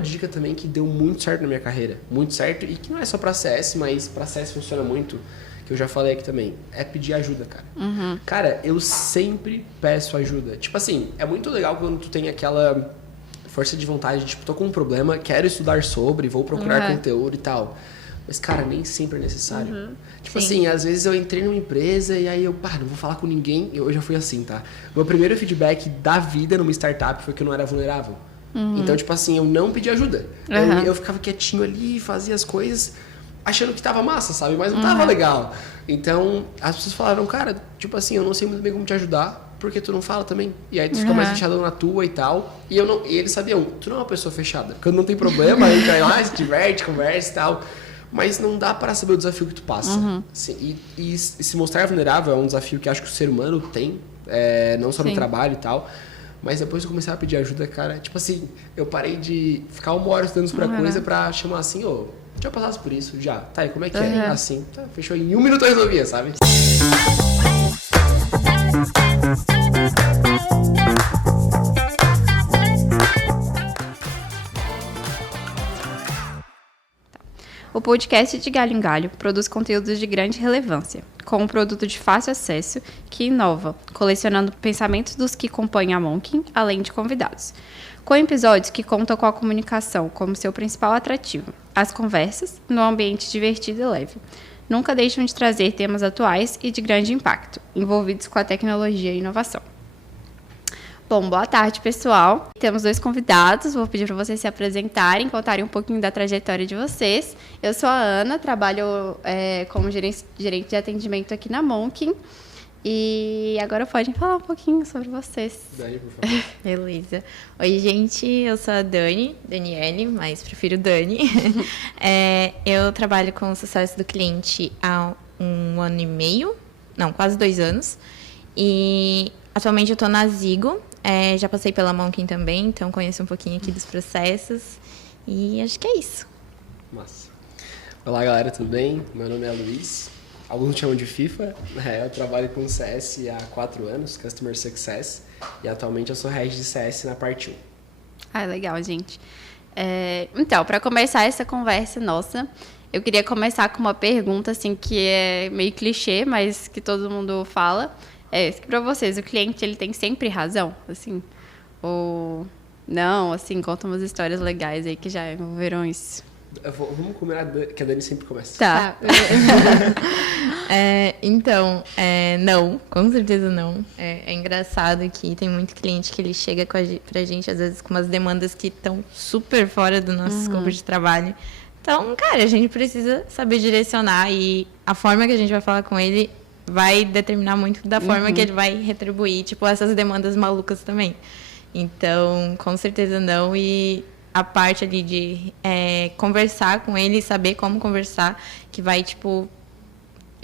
uma dica também que deu muito certo na minha carreira. Muito certo. E que não é só pra CS, mas pra CS funciona muito. Que eu já falei aqui também. É pedir ajuda, cara. Cara, eu sempre peço ajuda. Tipo assim, é muito legal quando tu tem aquela força de vontade. Tipo, tô com um problema, quero estudar sobre, vou procurar conteúdo e tal. Mas, cara, nem sempre é necessário. Tipo assim, às vezes eu entrei numa empresa e aí eu, não vou falar com ninguém. Eu já fui assim, tá? Meu primeiro feedback da vida numa startup foi que eu não era vulnerável. Então, tipo assim, eu não pedi ajuda. Eu ficava quietinho ali, fazia as coisas, achando que tava massa, sabe? Mas não tava legal. Então, as pessoas falaram, cara, tipo assim, eu não sei muito bem como te ajudar, porque tu não fala também. E aí tu fica mais fechado na tua e tal. E eles sabiam, tu não é uma pessoa fechada. Quando não tem problema, a gente vai lá, se diverte, conversa e tal. Mas não dá para saber o desafio que tu passa. E se mostrar vulnerável é um desafio que acho que o ser humano tem, não só no trabalho e tal. Mas depois eu comecei a pedir ajuda, cara. Tipo assim, eu parei de ficar 1 hora estudando pra coisa pra chamar assim, já passasse por isso, já. Tá, e como é que é? Assim, tá, fechou. Em 1 minuto eu resolvia, sabe? O podcast de Galho em Galho produz conteúdos de grande relevância, com um produto de fácil acesso que inova, colecionando pensamentos dos que compõem a Monkin, além de convidados. Com episódios que contam com a comunicação como seu principal atrativo, as conversas, num ambiente divertido e leve. Nunca deixam de trazer temas atuais e de grande impacto, envolvidos com a tecnologia e inovação. Bom, boa tarde, pessoal. Temos 2 convidados, vou pedir para vocês se apresentarem, contarem um pouquinho da trajetória de vocês. Eu sou a Ana, trabalho como gerente de atendimento aqui na Monkin. E agora podem falar um pouquinho sobre vocês. Dani, por favor. Beleza. Oi, gente, eu sou a Daniele, mas prefiro Dani. Eu trabalho com o sucesso do cliente há 1 ano e meio, não, quase 2 anos. E atualmente eu estou na Zigo. Já passei pela Monkin também, então conheço um pouquinho aqui dos processos. E acho que é isso. Massa. Olá, galera, tudo bem? Meu nome é Luiz. Alguns chamam de FIFA. Eu trabalho com CS há 4 anos, Customer Success. E atualmente eu sou head de CS na parte 1. Ah, legal, gente. Então, para começar essa conversa nossa, eu queria começar com uma pergunta assim, que é meio clichê, mas que todo mundo fala. Para vocês, o cliente ele tem sempre razão, assim, ou não, assim, conta umas histórias legais aí que já envolveram isso. Vamos combinar que a Dani sempre começa. Tá. Então, não, com certeza não. É engraçado que tem muito cliente que ele chega pra gente, às vezes, com umas demandas que estão super fora do nosso escopo de trabalho. Então, cara, a gente precisa saber direcionar e a forma que a gente vai falar com ele vai determinar muito da forma que ele vai retribuir, tipo, essas demandas malucas também. Então, com certeza não. E a parte ali de conversar com ele, saber como conversar, que vai, tipo,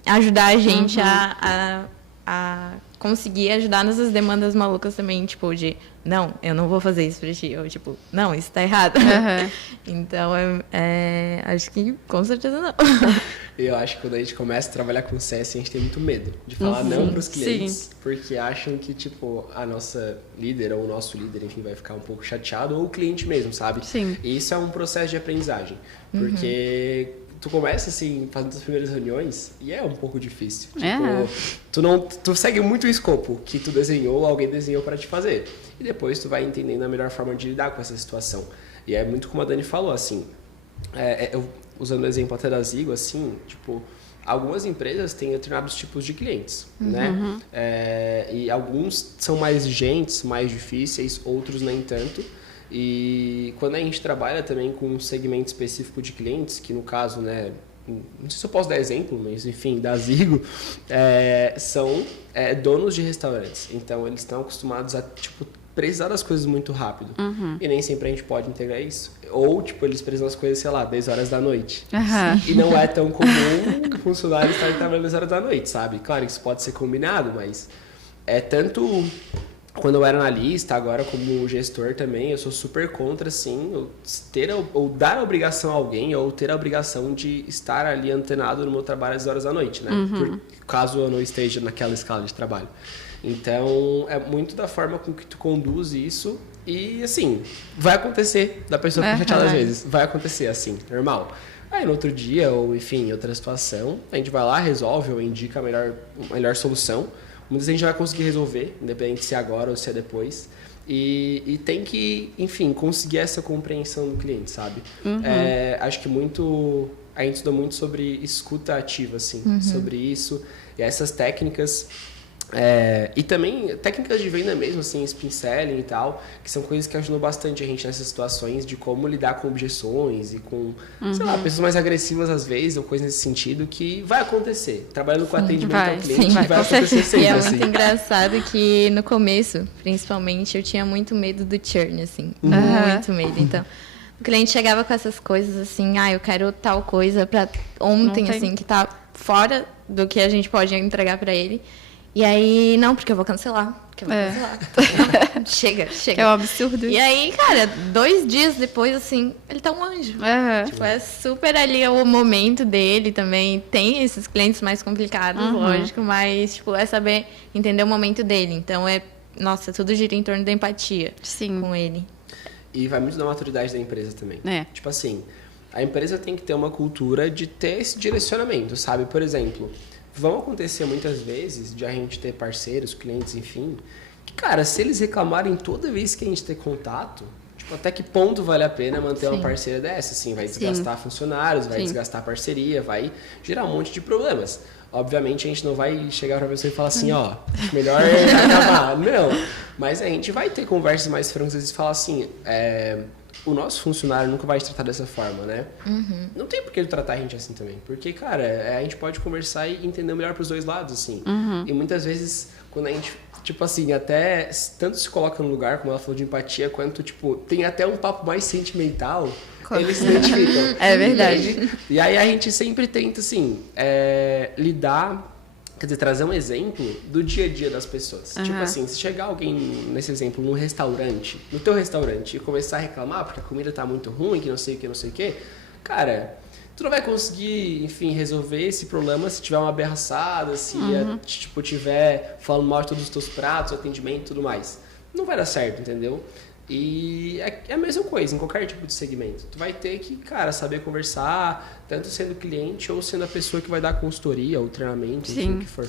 ajudar a gente a conseguir ajudar nessas demandas malucas também, tipo, de não, eu não vou fazer isso pra ti, ou tipo, não, isso tá errado. Então, acho que com certeza não. Eu acho que quando a gente começa a trabalhar com CS, a gente tem muito medo de falar não pros clientes, porque acham que, tipo, a nossa líder ou o nosso líder, enfim, vai ficar um pouco chateado, ou o cliente mesmo, sabe? Sim. E isso é um processo de aprendizagem, porque tu começa, assim, fazendo as primeiras reuniões e é um pouco difícil. Tipo, tu segue muito o escopo que tu desenhou, alguém desenhou para te fazer. E depois tu vai entendendo a melhor forma de lidar com essa situação. E é muito como a Dani falou, assim, eu usando o exemplo até da Zigo, assim, tipo, algumas empresas têm determinados tipos de clientes, né? E alguns são mais exigentes, mais difíceis, outros nem tanto. E quando a gente trabalha também com um segmento específico de clientes, que no caso, né, não sei se eu posso dar exemplo, mas enfim, da Zigo, são donos de restaurantes. Então eles estão acostumados a, tipo, precisar das coisas muito rápido. E nem sempre a gente pode entregar isso. Ou, tipo, eles precisam das coisas, sei lá, 10 horas da noite. E não é tão comum o funcionário estar trabalhando 10 horas da noite, sabe? Claro que isso pode ser combinado, mas é tanto quando eu era analista, agora como gestor também, eu sou super contra, assim, ou dar a obrigação a alguém, ou ter a obrigação de estar ali antenado no meu trabalho às horas da noite, né? Caso eu não esteja naquela escala de trabalho. Então, é muito da forma com que tu conduz isso E, assim, vai acontecer da pessoa ficar chateada às vezes. Vai acontecer, assim, normal. Aí, no outro dia, ou, enfim, em outra situação, a gente vai lá, resolve ou indica a melhor solução. Muitas vezes a gente vai conseguir resolver, independente se é agora ou se é depois. E tem que, enfim, conseguir essa compreensão do cliente, sabe? Acho que a gente estuda muito sobre escuta ativa, assim, sobre isso. E essas técnicas... e também técnicas de venda mesmo, assim, spin selling e tal, que são coisas que ajudam bastante a gente nessas situações de como lidar com objeções e com, sei lá, pessoas mais agressivas às vezes, ou coisas nesse sentido, que vai acontecer. Trabalhando com atendimento ao cliente, vai acontecer sempre. E é muito engraçado que no começo, principalmente, eu tinha muito medo do churn, assim, muito medo. Então, o cliente chegava com essas coisas assim, eu quero tal coisa pra ontem, assim, que tá fora do que a gente pode entregar pra ele. E aí, não, porque eu vou cancelar. Não, chega. É um absurdo. E aí, cara, 2 dias depois, assim, ele tá um anjo. Tipo, é super ali o momento dele também. Tem esses clientes mais complicados, lógico, mas, tipo, é saber entender o momento dele. Então, nossa, tudo gira em torno da empatia com ele. E vai muito da maturidade da empresa também. Tipo assim, a empresa tem que ter uma cultura de ter esse direcionamento, sabe? Por exemplo... Vão acontecer muitas vezes de a gente ter parceiros, clientes, enfim, que, cara, se eles reclamarem toda vez que a gente ter contato, tipo, até que ponto vale a pena manter uma parceira dessa? Assim, vai desgastar funcionários, vai desgastar parceria, vai gerar um monte de problemas. Obviamente, a gente não vai chegar pra pessoa e falar assim, melhor acabar. Não, mas a gente vai ter conversas mais francas e falar assim, o nosso funcionário nunca vai te tratar dessa forma, né? Não tem por que ele tratar a gente assim também. Porque, cara, a gente pode conversar e entender melhor pros dois lados, assim. E muitas vezes, quando a gente, tipo assim, até tanto se coloca no lugar, como ela falou, de empatia, quanto, tipo, tem até um papo mais sentimental, eles se identificam. É verdade. E aí a gente sempre tenta, assim, lidar... Quer dizer, trazer um exemplo do dia a dia das pessoas. Tipo assim, se chegar alguém, nesse exemplo, no teu restaurante, e começar a reclamar porque a comida tá muito ruim, que não sei o que, cara, tu não vai conseguir, enfim, resolver esse problema se tiver uma aberraçada, se, tipo, tiver falando mal de todos os teus pratos, atendimento e tudo mais. Não vai dar certo, entendeu? E é a mesma coisa em qualquer tipo de segmento. Tu vai ter que, cara, saber conversar, tanto sendo cliente ou sendo a pessoa que vai dar consultoria ou treinamento, enfim, o que for.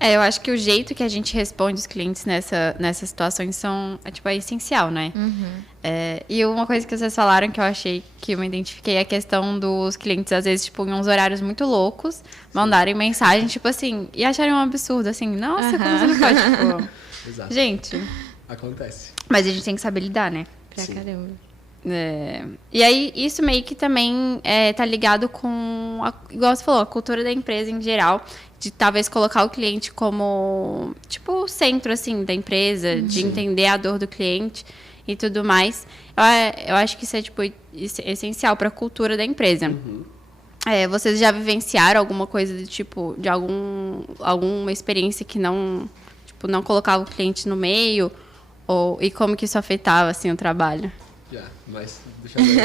Eu acho que o jeito que a gente responde os clientes nessas situações é essencial, né? E uma coisa que vocês falaram que eu achei que eu me identifiquei é a questão dos clientes, às vezes, tipo, em uns horários muito loucos, mandarem mensagem, tipo assim, e acharem um absurdo, assim, nossa, como você não pode, tipo... Exato. Gente... Acontece. Mas a gente tem que saber lidar, né? Pra caramba. E aí, isso meio que também tá ligado com, igual você falou, a cultura da empresa em geral, de talvez colocar o cliente como, tipo, o centro, assim, da empresa, de entender a dor do cliente e tudo mais. Eu acho que isso é, tipo, essencial para a cultura da empresa. Vocês já vivenciaram alguma coisa do tipo, de alguma experiência que não colocava o cliente no meio? E como que isso afetava, assim, o trabalho? Mas deixa eu ver.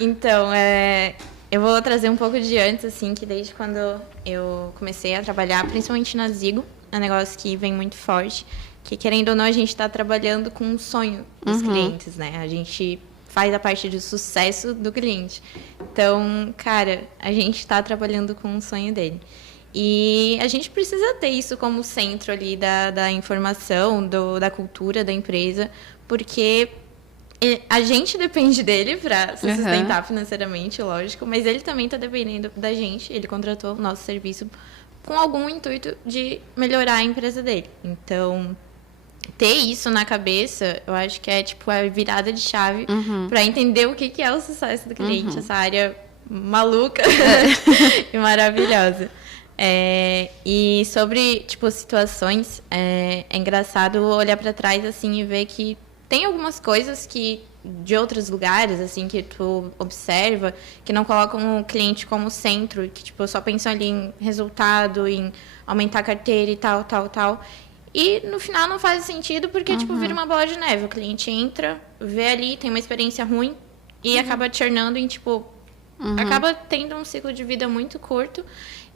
Então, eu vou trazer um pouco de antes, assim, que desde quando eu comecei a trabalhar, principalmente na Zigo, é um negócio que vem muito forte, que, querendo ou não, a gente está trabalhando com o sonho dos clientes, né? A gente faz a parte do sucesso do cliente. Então, cara, a gente está trabalhando com o sonho dele. E a gente precisa ter isso como centro ali da informação, da cultura da empresa, porque a gente depende dele para se sustentar financeiramente, lógico, mas ele também está dependendo da gente. Ele contratou o nosso serviço com algum intuito de melhorar a empresa dele. Então, ter isso na cabeça, eu acho que é tipo a virada de chave para entender o que é o sucesso do cliente, essa área maluca e maravilhosa. E sobre, tipo, situações, é engraçado olhar para trás, assim, e ver que tem algumas coisas que, de outros lugares, assim, que tu observa, que não colocam o cliente como centro, que, tipo, só pensam ali em resultado, em aumentar a carteira e tal. E, no final, não faz sentido, porque, tipo, vira uma bola de neve. O cliente entra, vê ali, tem uma experiência ruim, e acaba churnando em, tipo... Acaba tendo um ciclo de vida muito curto,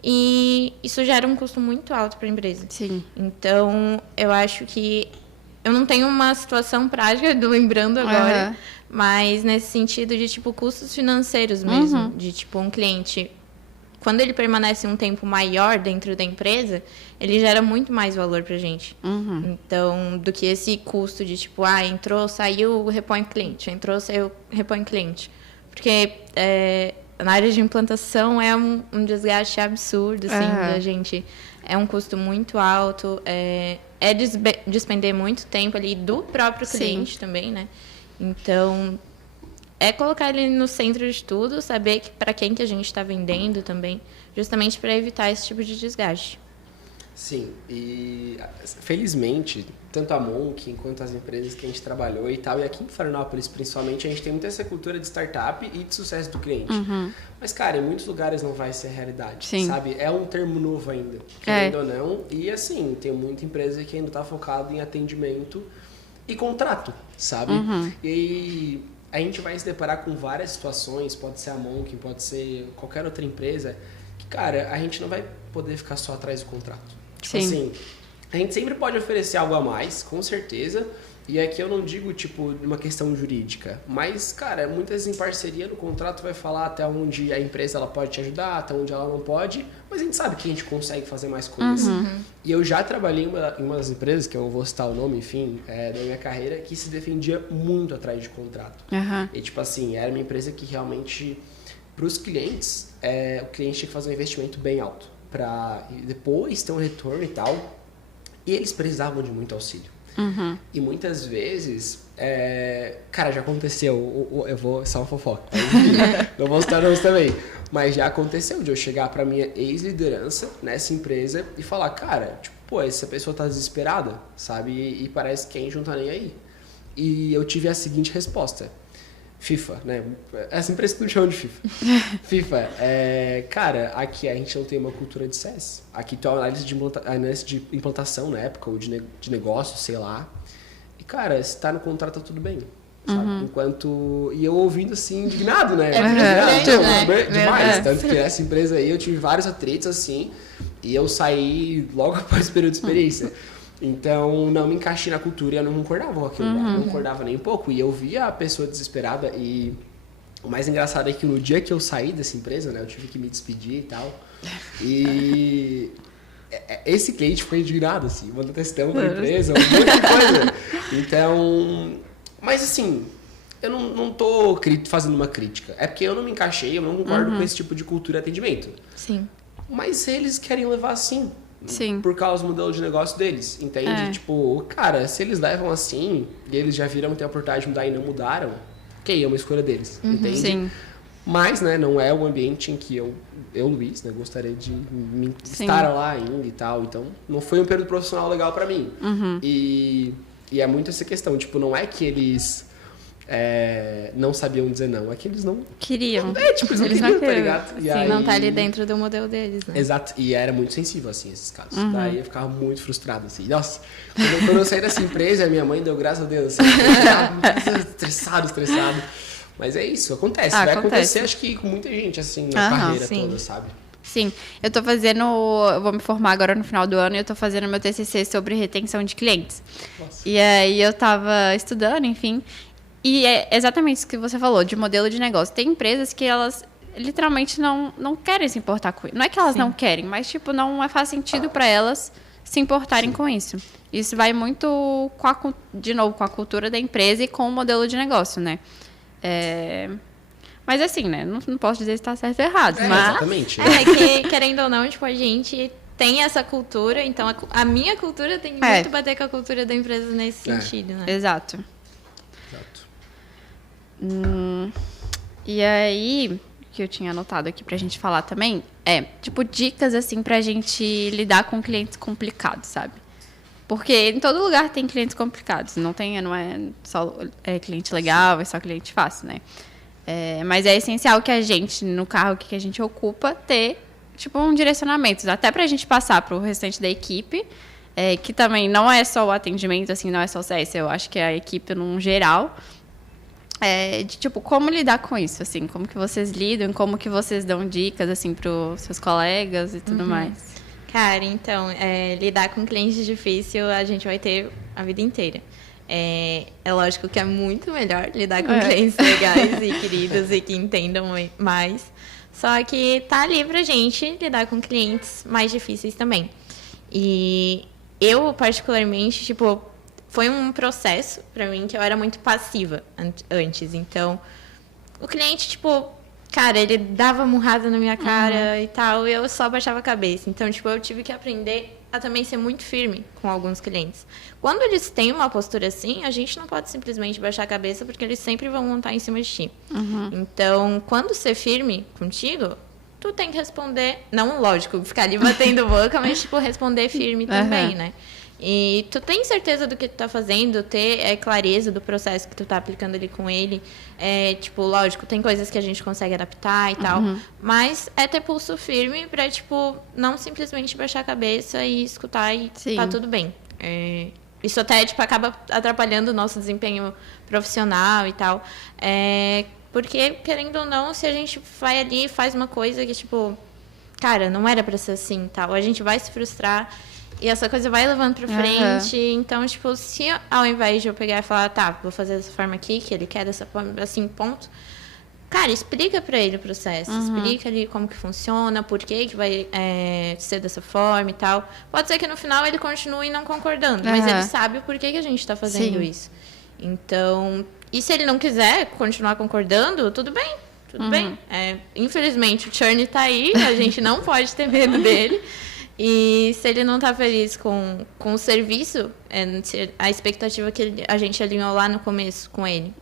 e isso gera um custo muito alto para a empresa. Sim. Então, eu acho que eu não tenho uma situação prática, lembrando agora, mas nesse sentido de, tipo, custos financeiros mesmo. De, tipo, um cliente, quando ele permanece um tempo maior dentro da empresa, ele gera muito mais valor pra gente. Então, do que esse custo de, tipo, entrou, saiu, repõe cliente. Entrou, saiu, repõe cliente. Porque na área de implantação é um desgaste absurdo, assim, da gente. É um custo muito alto, despender muito tempo ali do próprio cliente também, né? Então, é colocar ele no centro de tudo, saber para quem que a gente está vendendo também, justamente para evitar esse tipo de desgaste. Sim, e felizmente, tanto a Monk quanto as empresas que a gente trabalhou e tal, e aqui em Florianópolis principalmente, a gente tem muita essa cultura de startup e de sucesso do cliente. Mas, cara, em muitos lugares não vai ser realidade, sabe? É um termo novo ainda, querendo ou não. E, assim, tem muita empresa que ainda está focada em atendimento e contrato, sabe? E a gente vai se deparar com várias situações, pode ser a Monk, pode ser qualquer outra empresa, que, cara, a gente não vai poder ficar só atrás do contrato. Tipo assim, a gente sempre pode oferecer algo a mais, com certeza. E aqui eu não digo, tipo, uma questão jurídica. Mas, cara, muitas vezes em parceria no contrato vai falar até onde a empresa ela pode te ajudar, até onde ela não pode. Mas a gente sabe que a gente consegue fazer mais coisas. E eu já trabalhei em uma das empresas, que eu não vou citar o nome, enfim, da minha carreira, que se defendia muito atrás de contrato. E, tipo assim, era uma empresa que realmente, para os clientes, o cliente tinha que fazer um investimento bem alto para depois ter um retorno e tal. E eles precisavam de muito auxílio. E muitas vezes, cara, já aconteceu, eu vou, só uma fofoca, não vou citar nomes também, mas já aconteceu de eu chegar pra minha ex-liderança nessa empresa e falar, cara, tipo, pô, essa pessoa tá desesperada, sabe, e parece que a gente não tá nem aí. E eu tive a seguinte resposta: FIFA, né? Essa empresa que não chama de FIFA. FIFA, cara, aqui a gente não tem uma cultura de CS. Aqui tem uma análise de implantação na época, ou de negócio, sei lá. E, cara, se tá no contrato, tá tudo bem. Sabe? Enquanto... E eu ouvindo assim, indignado, né? Demais. Tanto que essa empresa aí, eu tive vários atritos assim, e eu saí logo após o período de experiência. Então, não me encaixei na cultura e eu não concordava com aquilo, não concordava nem um pouco. E eu via a pessoa desesperada e o mais engraçado é que no dia que eu saí dessa empresa, né, eu tive que me despedir e tal. E esse cliente ficou indignado, assim, mandou textão pra empresa, um monte de coisa. Então, mas assim, eu não tô fazendo uma crítica. É porque eu não me encaixei, eu não concordo com esse tipo de cultura e atendimento. Sim. Mas eles querem levar assim. Sim. Por causa do modelo de negócio deles, entende? Tipo, cara, se eles levam assim e eles já viram ter a oportunidade de mudar e não mudaram, ok, é uma escolha deles, entende? Sim. Mas, né, não é o ambiente em que eu Luiz, né, gostaria de estar lá ainda e tal. Então, não foi um período profissional legal pra mim. E é muito essa questão, tipo, não é que eles não sabiam dizer não, é que eles não queriam. Tipo, eles não queriam, tá ligado? E aí... Não tá ali dentro do modelo deles, né? Exato, e era muito sensível, assim, esses casos. Daí eu ficava muito frustrado, assim. Nossa, quando eu saí dessa empresa, minha mãe deu graças a Deus, assim, estressado. Mas é isso, acontece. Vai acontecer, acho que com muita gente, assim, na carreira toda, sabe? Sim, eu vou me formar agora no final do ano e eu tô fazendo meu TCC sobre retenção de clientes. Nossa. E aí eu tava estudando, enfim... E é exatamente isso que você falou, de modelo de negócio. Tem empresas que elas literalmente não querem se importar com isso. Não é que elas não querem, mas tipo, não faz sentido para elas se importarem com isso. Isso vai muito, de novo, com a cultura da empresa e com o modelo de negócio, né? Mas assim, né? Não posso dizer se está certo ou errado. Mas... Exatamente. Que, querendo ou não, tipo, a gente tem essa cultura, então a minha cultura tem muito bater com a cultura da empresa nesse sentido, né? Exato. E aí, o que eu tinha anotado aqui pra gente falar também tipo, dicas, assim, pra gente lidar com clientes complicados, sabe? Porque em todo lugar tem clientes complicados. Não é só cliente legal, é só cliente fácil, né? Mas é essencial que a gente, no carro que a gente ocupa, ter, tipo, um direcionamento. Até pra gente passar pro restante da equipe, que também não é só o atendimento, assim, não é só o CS. Eu acho que é a equipe num geral... de, tipo, como lidar com isso, assim, como que vocês lidam, como que vocês dão dicas, assim, pros seus colegas e tudo mais. Cara, então, lidar com clientes difícil a gente vai ter a vida inteira. É lógico que é muito melhor lidar com clientes legais e queridos e que entendam mais. Só que tá ali pra gente lidar com clientes mais difíceis também. E eu, particularmente, tipo, foi um processo pra mim que eu era muito passiva antes. Então, o cliente, tipo, cara, ele dava murrada na minha cara e tal, e eu só baixava a cabeça. Então, tipo, eu tive que aprender a também ser muito firme com alguns clientes. Quando eles têm uma postura assim, a gente não pode simplesmente baixar a cabeça, porque eles sempre vão montar em cima de ti. Então, quando ser firme contigo, tu tem que responder, não, lógico, ficar ali batendo boca, mas, tipo, responder firme também, né? E tu tem certeza do que tu tá fazendo, ter clareza do processo que tu tá aplicando ali com ele. Tipo, lógico, tem coisas que a gente consegue adaptar e tal, mas ter pulso firme pra, tipo, não simplesmente baixar a cabeça e escutar e tá tudo bem. Isso até, tipo, acaba atrapalhando o nosso desempenho profissional e tal. Porque, querendo ou não, se a gente vai ali e faz uma coisa que, tipo, cara, não era pra ser assim e tal, a gente vai se frustrar. E essa coisa vai levando pra frente. Então, tipo, se ao invés de eu pegar e falar, tá, vou fazer dessa forma aqui, que ele quer dessa forma, assim, ponto. Cara, explica pra ele o processo. Explica ali como que funciona, por que vai ser dessa forma e tal. Pode ser que no final ele continue não concordando, mas ele sabe o porquê que a gente tá fazendo isso. Então, e se ele não quiser continuar concordando, tudo bem. Tudo bem. Infelizmente, o churn tá aí, a gente não pode ter medo dele. E se ele não está feliz com o serviço, a expectativa que a gente alinhou lá no começo com ele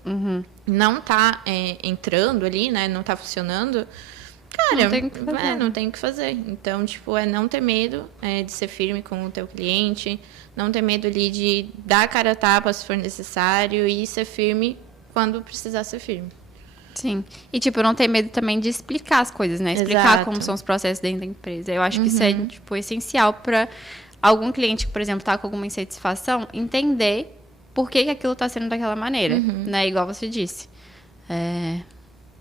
não está entrando ali, né? Não está funcionando, cara, não tem o que fazer. Então, tipo, não ter medo de ser firme com o teu cliente, não ter medo ali de dar a cara a tapa se for necessário e ser firme quando precisar ser firme. Sim. E, tipo, não ter medo também de explicar as coisas, né? Explicar como são os processos dentro da empresa. Eu acho que isso é, tipo, essencial para algum cliente que, por exemplo, tá com alguma insatisfação, entender por que aquilo tá sendo daquela maneira, né? Igual você disse.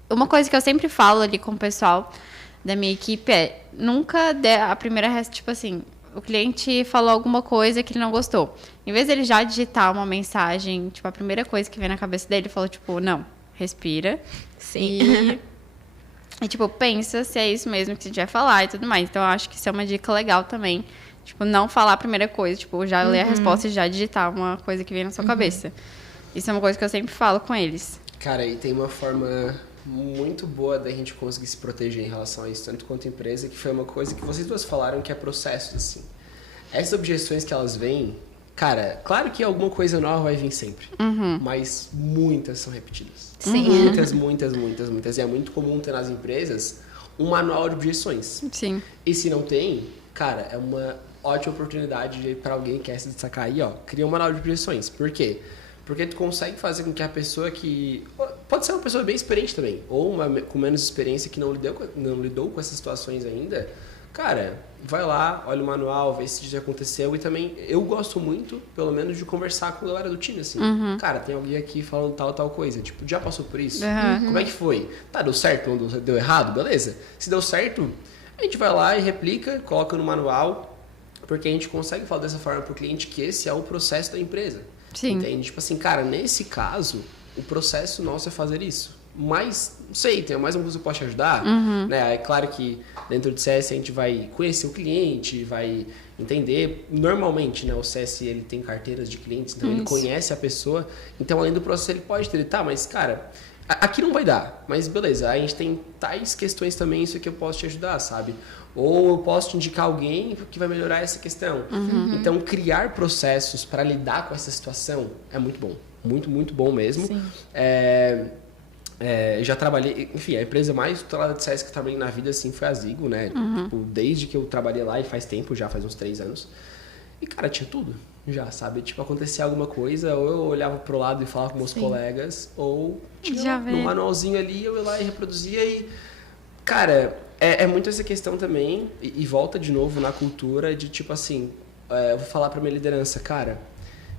Uma coisa que eu sempre falo ali com o pessoal da minha equipe nunca dê a primeira... Tipo assim, o cliente falou alguma coisa que ele não gostou. Em vez dele já digitar uma mensagem, tipo, a primeira coisa que vem na cabeça dele, ele falou, tipo, não... Respira. Sim. E, tipo, pensa se é isso mesmo que você vai falar e tudo mais. Então, eu acho que isso é uma dica legal também. Tipo, não falar a primeira coisa. Tipo, já ler a resposta e já digitar uma coisa que vem na sua cabeça. Isso é uma coisa que eu sempre falo com eles. Cara, e tem uma forma muito boa da gente conseguir se proteger em relação a isso, tanto quanto empresa, que foi uma coisa que vocês duas falaram, que é processo, assim. Essas objeções que elas vêm, cara, claro que alguma coisa nova vai vir sempre, mas muitas são repetidas. Sim. Muitas. E é muito comum ter nas empresas um manual de objeções. Sim. E se não tem, cara, é uma ótima oportunidade para alguém que quer se destacar aí, ó, cria um manual de objeções. Por quê? Porque tu consegue fazer com que a pessoa que... Pode ser uma pessoa bem experiente também, ou uma com menos experiência que não lidou com essas situações ainda. Cara, vai lá, olha o manual, vê se isso já aconteceu. E também, eu gosto muito, pelo menos, de conversar com a galera do time, assim. Cara, tem alguém aqui falando tal coisa. Tipo, já passou por isso? Como é que foi? Tá, deu certo? Não deu errado? Beleza. Se deu certo, a gente vai lá e replica, coloca no manual, porque a gente consegue falar dessa forma pro cliente que esse é o processo da empresa. Sim. Entende? Tipo assim, cara, nesse caso, o processo nosso é fazer isso. Mas, não sei, tem mais uma coisa que eu posso te ajudar? Né? É claro que dentro do CS a gente vai conhecer o cliente, vai entender. Normalmente, né, o CS ele tem carteiras de clientes, então ele conhece a pessoa. Então, além do processo, ele pode ter, tá, mas, cara, aqui não vai dar. Mas beleza, a gente tem tais questões também, isso aqui eu posso te ajudar, sabe? Ou eu posso te indicar alguém que vai melhorar essa questão. Então, criar processos para lidar com essa situação é muito bom. Muito, muito bom mesmo. Sim. Já trabalhei, enfim, a empresa mais estourada de CS que eu trabalhei na vida, assim, foi a Zigo, né? Tipo, desde que eu trabalhei lá, e faz tempo já, faz uns 3 anos. E, cara, tinha tudo, já, sabe? Tipo, acontecia alguma coisa, ou eu olhava pro lado e falava com meus colegas, ou tinha no manualzinho ali, eu ia lá e reproduzia e... Cara, é muito essa questão também, e volta de novo na cultura de, tipo assim, eu vou falar pra minha liderança, cara,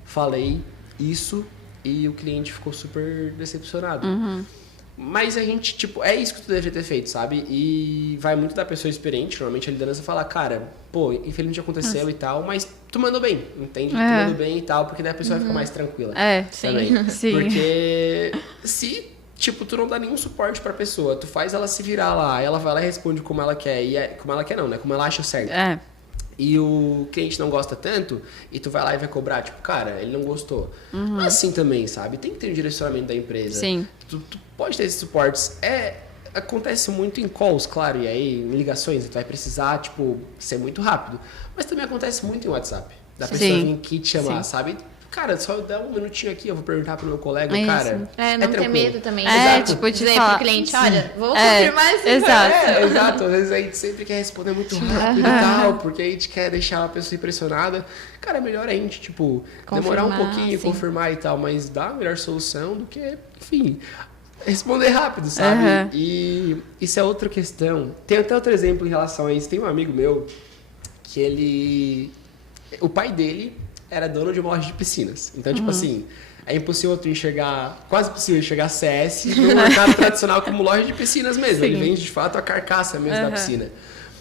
falei isso e o cliente ficou super decepcionado. Mas a gente, tipo, é isso que tu deveria ter feito, sabe? E vai muito da pessoa experiente, normalmente a liderança fala, cara, pô, infelizmente aconteceu e tal, mas tu mandou bem, entende? Tu mandou bem e tal, porque daí a pessoa vai ficar mais tranquila. Também. Sim. Porque se, tipo, tu não dá nenhum suporte pra pessoa, tu faz ela se virar lá, ela vai lá e responde como ela quer, como ela quer não, né? Como ela acha certo. E o cliente não gosta tanto, e tu vai lá e vai cobrar, tipo, cara, ele não gostou. Mas assim também, sabe? Tem que ter um direcionamento da empresa. Sim. Tu pode ter esses suportes. Acontece muito em calls, claro, e aí em ligações, tu vai precisar, tipo, ser muito rápido. Mas também acontece muito em WhatsApp. Da pessoa vir aqui te chamar, sabe? Cara, só dá um minutinho aqui, eu vou perguntar pro meu colega, cara. Não ter medo também. Tipo, dizer pro cliente, olha, vou confirmar esse Exato. Às vezes a gente sempre quer responder muito rápido e tal, porque a gente quer deixar a pessoa impressionada. Cara, é melhor a gente, tipo, demorar um pouquinho, confirmar e tal, mas dar a melhor solução do que, enfim, responder rápido, sabe? E isso é outra questão. Tem até outro exemplo em relação a isso. Tem um amigo meu que o pai dele era dono de uma loja de piscinas. Então, tipo assim, é impossível tu enxergar, quase impossível enxergar CS no mercado tradicional como loja de piscinas mesmo. Ele vende, de fato, a carcaça mesmo da piscina.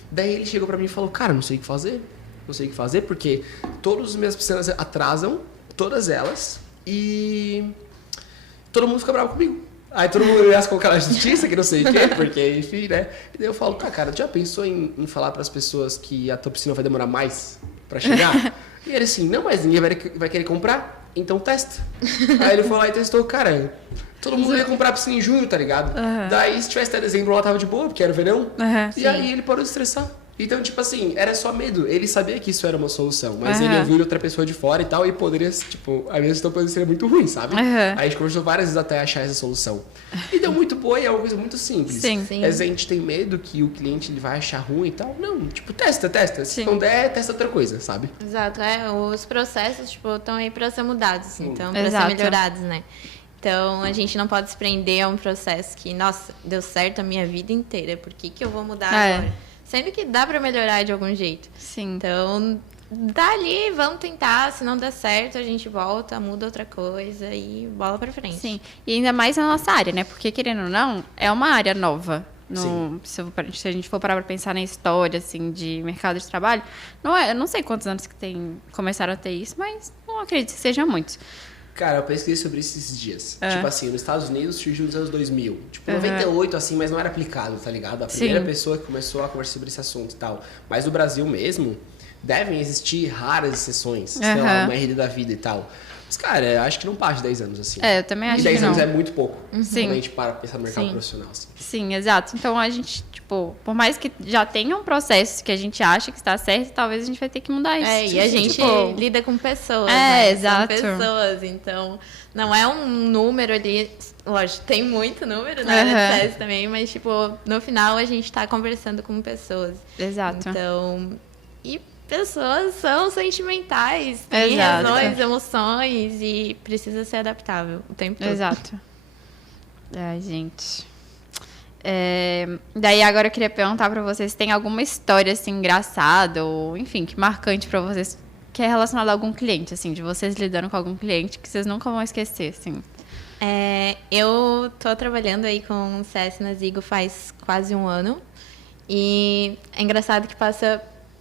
Daí ele chegou pra mim e falou, cara, não sei o que fazer. Não sei o que fazer, porque todas as minhas piscinas atrasam, todas elas, e todo mundo fica bravo comigo. Aí todo mundo ameaça com aquela justiça, que não sei o quê, porque, enfim, né? E daí eu falo, cara, já pensou em falar pras pessoas que a tua piscina vai demorar mais pra chegar? E ele assim, não, mas ninguém vai querer comprar, então testa. Aí ele foi lá e testou, cara, todo mundo ia comprar a piscina em junho, tá ligado? Daí se tivesse até dezembro lá tava de boa, porque era o verão. E aí ele parou de estressar. Então, tipo assim, era só medo. Ele sabia que isso era uma solução, mas ele ouviu outra pessoa de fora e tal, e poderia, tipo, a minha situação poderia ser muito ruim, sabe? Aí a gente conversou várias vezes até achar essa solução. E deu muito boa e é uma coisa muito simples. Sim. Às vezes a gente tem medo que o cliente ele vai achar ruim e tal. Não, tipo, testa. Se não der, testa outra coisa, sabe? Exato, os processos, tipo, estão aí pra ser mudados, então, pra ser melhorados, né? Então, a gente não pode se prender a um processo que, nossa, deu certo a minha vida inteira, por que eu vou mudar agora? Sempre que dá pra melhorar de algum jeito. Sim. Então, dá ali, vamos tentar. Se não der certo, a gente volta, muda outra coisa e bola pra frente. Sim. E ainda mais na nossa área, né? Porque, querendo ou não, é uma área nova. Se a gente for parar pra pensar na história, assim, de mercado de trabalho, eu não sei quantos anos que começaram a ter isso, mas não acredito que seja muitos. Cara, eu pesquisei sobre isso esses dias. Tipo assim, nos Estados Unidos surgiu nos anos 2000. Tipo, 98, assim, mas não era aplicado, tá ligado? A primeira pessoa que começou a conversar sobre esse assunto e tal. Mas no Brasil mesmo, devem existir raras exceções. Sei lá, uma RD da vida e tal. Mas, cara, eu acho que não passa de 10 anos, assim. Eu também acho que não. E 10 anos é muito pouco. Sim. Quando a gente para pensar no mercado profissional, assim. Sim, exato. Então, a gente, tipo, por mais que já tenha um processo que a gente acha que está certo, talvez a gente vai ter que mudar isso. E a gente lida com pessoas, exato. São pessoas, então não é um número ali, lógico, tem muito número na área de CS também, mas, tipo, no final a gente tá conversando com pessoas. Exato. Então, pessoas são sentimentais, têm razões, emoções e precisa ser adaptável o tempo todo. Exato. Ai, gente. Daí agora eu queria perguntar pra vocês se tem alguma história assim engraçada ou, enfim, que marcante pra vocês, que é relacionada a algum cliente, assim, de vocês lidando com algum cliente que vocês nunca vão esquecer, assim. Eu tô trabalhando aí com CS na Zigo faz quase um ano e é engraçado que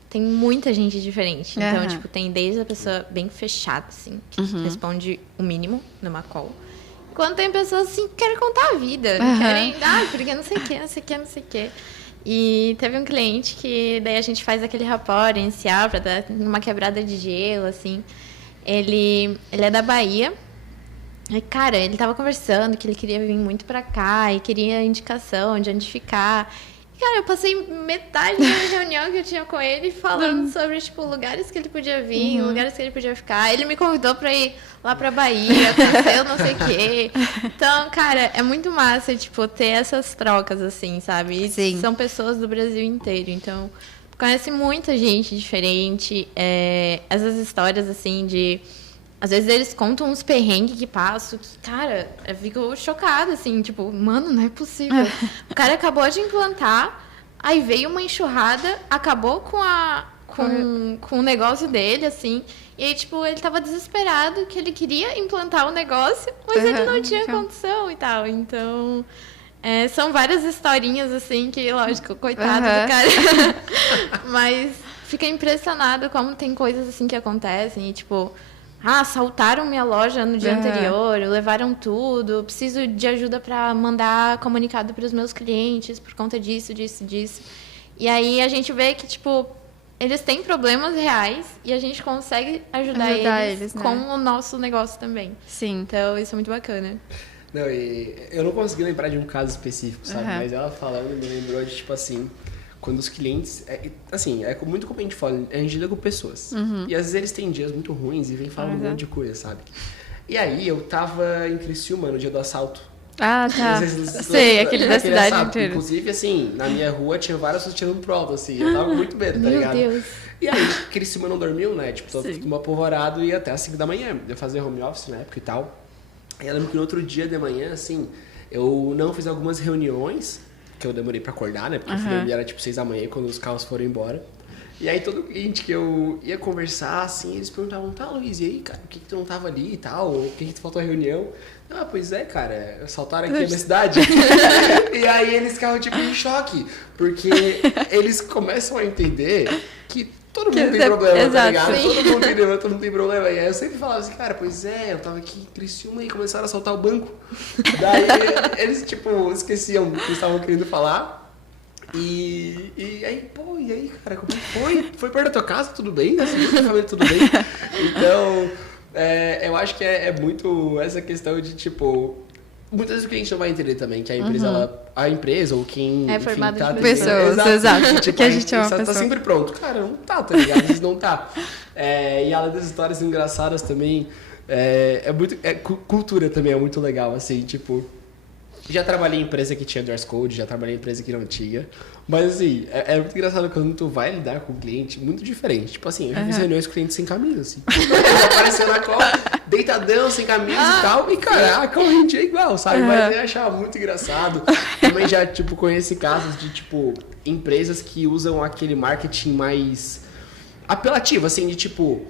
tem muita gente diferente. Então, tipo, tem desde a pessoa bem fechada, assim, que responde o mínimo numa call. Quando tem pessoas, assim, que querem contar a vida. Querem, porque não sei o que. E teve um cliente que daí a gente faz aquele rapport inicial pra dar uma quebrada de gelo, assim. Ele é da Bahia. E, cara, ele tava conversando que ele queria vir muito pra cá e queria indicação de onde ficar. Cara, eu passei metade da reunião que eu tinha com ele falando sobre, tipo, lugares que ele podia vir, lugares que ele podia ficar. Ele me convidou pra ir lá pra Bahia, conhecer não sei o quê. Então, cara, é muito massa, tipo, ter essas trocas, assim, sabe? E são pessoas do Brasil inteiro, então conhece muita gente diferente. Essas histórias, assim, de... Às vezes eles contam uns perrengues que passam, que, cara, eu fico chocada, assim, tipo, mano, não é possível. O cara acabou de implantar, aí veio uma enxurrada, acabou com o negócio dele, assim, e aí, tipo, ele tava desesperado, que ele queria implantar o negócio, mas ele não tinha condição e tal. Então, São várias historinhas, assim, que, lógico, coitado do cara. Mas fica impressionado como tem coisas, assim, que acontecem. E, tipo, assaltaram minha loja no dia anterior, levaram tudo. Preciso de ajuda para mandar comunicado para os meus clientes por conta disso. E aí a gente vê que, tipo, eles têm problemas reais e a gente consegue ajudar eles com o nosso negócio também. Sim. Então, isso é muito bacana. Não, e eu não consegui lembrar de um caso específico, sabe? Mas ela falando me lembrou de, tipo assim, quando os clientes... assim, é muito como a gente fala, a gente lida com pessoas. E às vezes eles têm dias muito ruins e vem falando um monte de coisa, sabe? E aí eu tava em Criciúma no dia do assalto. Ah, tá. Sei, aquele da cidade inteira. Inclusive, assim, na minha rua tinha várias pessoas tirando prova, assim. Eu tava com muito medo, tá ligado? Meu Deus. E aí, Criciúma não dormiu, né? Tipo, todo mundo apavorado e até às 5 da manhã. Eu fazia home office na época e tal. E eu lembro que no outro dia de manhã, assim, eu não fiz algumas reuniões, que eu demorei pra acordar, né? Porque eu fui dormir, era tipo 6 da manhã, quando os carros foram embora. E aí todo cliente que eu ia conversar, assim, eles perguntavam, tá, Luiz, e aí, cara, por que tu não tava ali e tal? Ou por que tu faltou a reunião? Ah, pois é, cara, assaltaram aqui na minha cidade. E aí eles ficavam, tipo, em choque, porque eles começam a entender que todo mundo tem problema, tá ligado? Todo mundo tem problema. E aí eu sempre falava assim, cara, pois é, eu tava aqui em Criciúma e começaram a assaltar o banco. Daí eles, tipo, esqueciam o que eles estavam querendo falar. E aí, pô, e aí, cara, como foi? Foi perto da tua casa, tudo bem? Tudo bem? Então, eu acho que é muito essa questão de, tipo, muitas vezes o cliente não vai entender também que a empresa, a empresa ou quem... É formado de pessoas, exato. Tipo, que a gente é uma tá pessoa. sempre pronto. Cara, não tá ligado? Às vezes não tá. E além das histórias engraçadas também, cultura também é muito legal, assim, tipo... Já trabalhei em empresa que tinha dress code, já trabalhei em empresa que não tinha. Mas assim, é muito engraçado quando tu vai lidar com o cliente, muito diferente. Tipo assim, eu já fiz reuniões com clientes sem camisa, assim. Ele apareceu na cola, deitadão, sem camisa e tal. E caraca, o gente é igual, sabe? Mas eu achava muito engraçado. Também já, tipo, conheci casos de, tipo, empresas que usam aquele marketing mais apelativo, assim, de, tipo,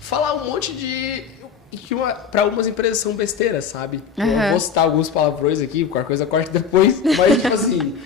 falar um monte de... que para algumas empresas são besteiras, sabe? Eu vou citar alguns palavrões aqui, qualquer coisa corta depois, mas tipo assim,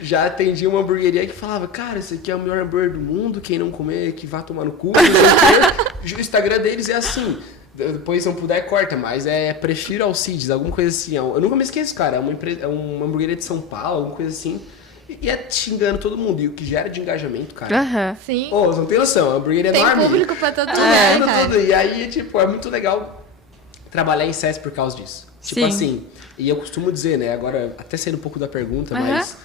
já atendi uma hamburgueria que falava, cara, esse aqui é o melhor hambúrguer do mundo, quem não comer que vá tomar no cu, não sei o Instagram deles é assim, depois se não puder corta, mas prefiro Alcides, alguma coisa assim, eu nunca me esqueço, cara, é uma hamburgueria de São Paulo, alguma coisa assim. E xingando todo mundo. E o que gera de engajamento, cara. Sim. Pô, você não tem noção. A hamburgueria é enorme. Tem público pra todo lugar, cara. Tudo. E aí, tipo, é muito legal trabalhar em SES por causa disso. Tipo assim, e eu costumo dizer, né? Agora, até saindo um pouco da pergunta, mas...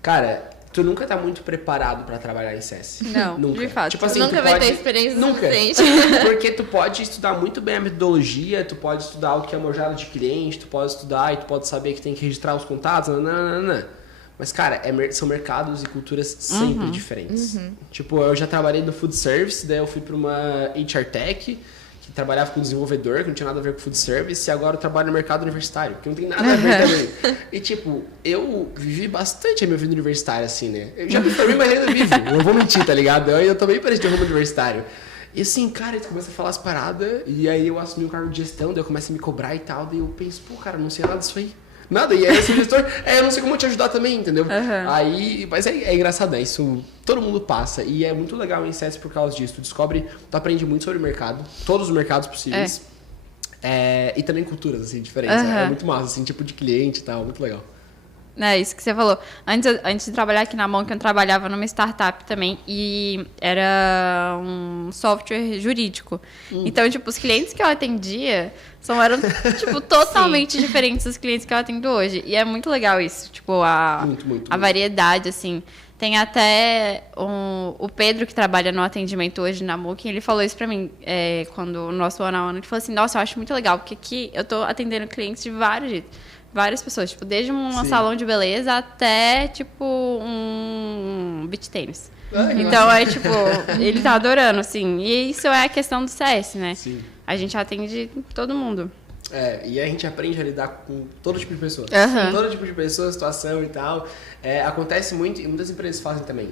Cara, tu nunca tá muito preparado pra trabalhar em SES. Não, nunca. de fato. Tipo assim, nunca vai ter experiência suficiente. Porque tu pode estudar muito bem a metodologia, tu pode estudar o que é mojada de cliente, tu pode estudar e tu pode saber que tem que registrar os contatos, Mas, cara, são mercados e culturas sempre diferentes. Tipo, eu já trabalhei no food service, daí eu fui pra uma HR Tech, que trabalhava com desenvolvedor, que não tinha nada a ver com food service, e agora eu trabalho no mercado universitário, que não tem nada a ver também. E, tipo, eu vivi bastante a minha vida universitária, assim, né? Eu já me formei, mas ainda vivo. Não vou mentir, tá ligado? Eu também parei de rumo universitário. E assim, cara, tu começa a falar as paradas, e aí eu assumi um cargo de gestão, daí eu começo a me cobrar e tal, daí eu penso, pô, cara, não sei nada disso aí. Nada, e aí esse gestor, eu não sei como te ajudar também, entendeu? Aí, mas é engraçado, né? Isso todo mundo passa, e é muito legal em SES por causa disso. Tu descobre, tu aprende muito sobre o mercado, todos os mercados possíveis, e também culturas, assim, diferentes. É muito massa, assim, tipo de cliente e tal, muito legal. É isso que você falou. Antes de trabalhar aqui na Monk, eu trabalhava numa startup também e era um software jurídico. Então, tipo, os clientes que eu atendia eram tipo, totalmente diferentes dos clientes que eu atendo hoje. E é muito legal isso, tipo, a variedade, assim. Tem até o Pedro, que trabalha no atendimento hoje na Mooking, ele falou isso pra mim, quando o nosso one-on-one, ele falou assim, nossa, eu acho muito legal, porque aqui eu tô atendendo clientes de vários jeitos. Várias pessoas, tipo, desde um salão de beleza até, tipo, um beach tênis. Então, tipo, ele tá adorando, assim. E isso é a questão do CS, né? Sim. A gente atende todo mundo. E a gente aprende a lidar com todo tipo de pessoa. Todo tipo de pessoa, situação e tal. Acontece muito, e muitas empresas fazem também.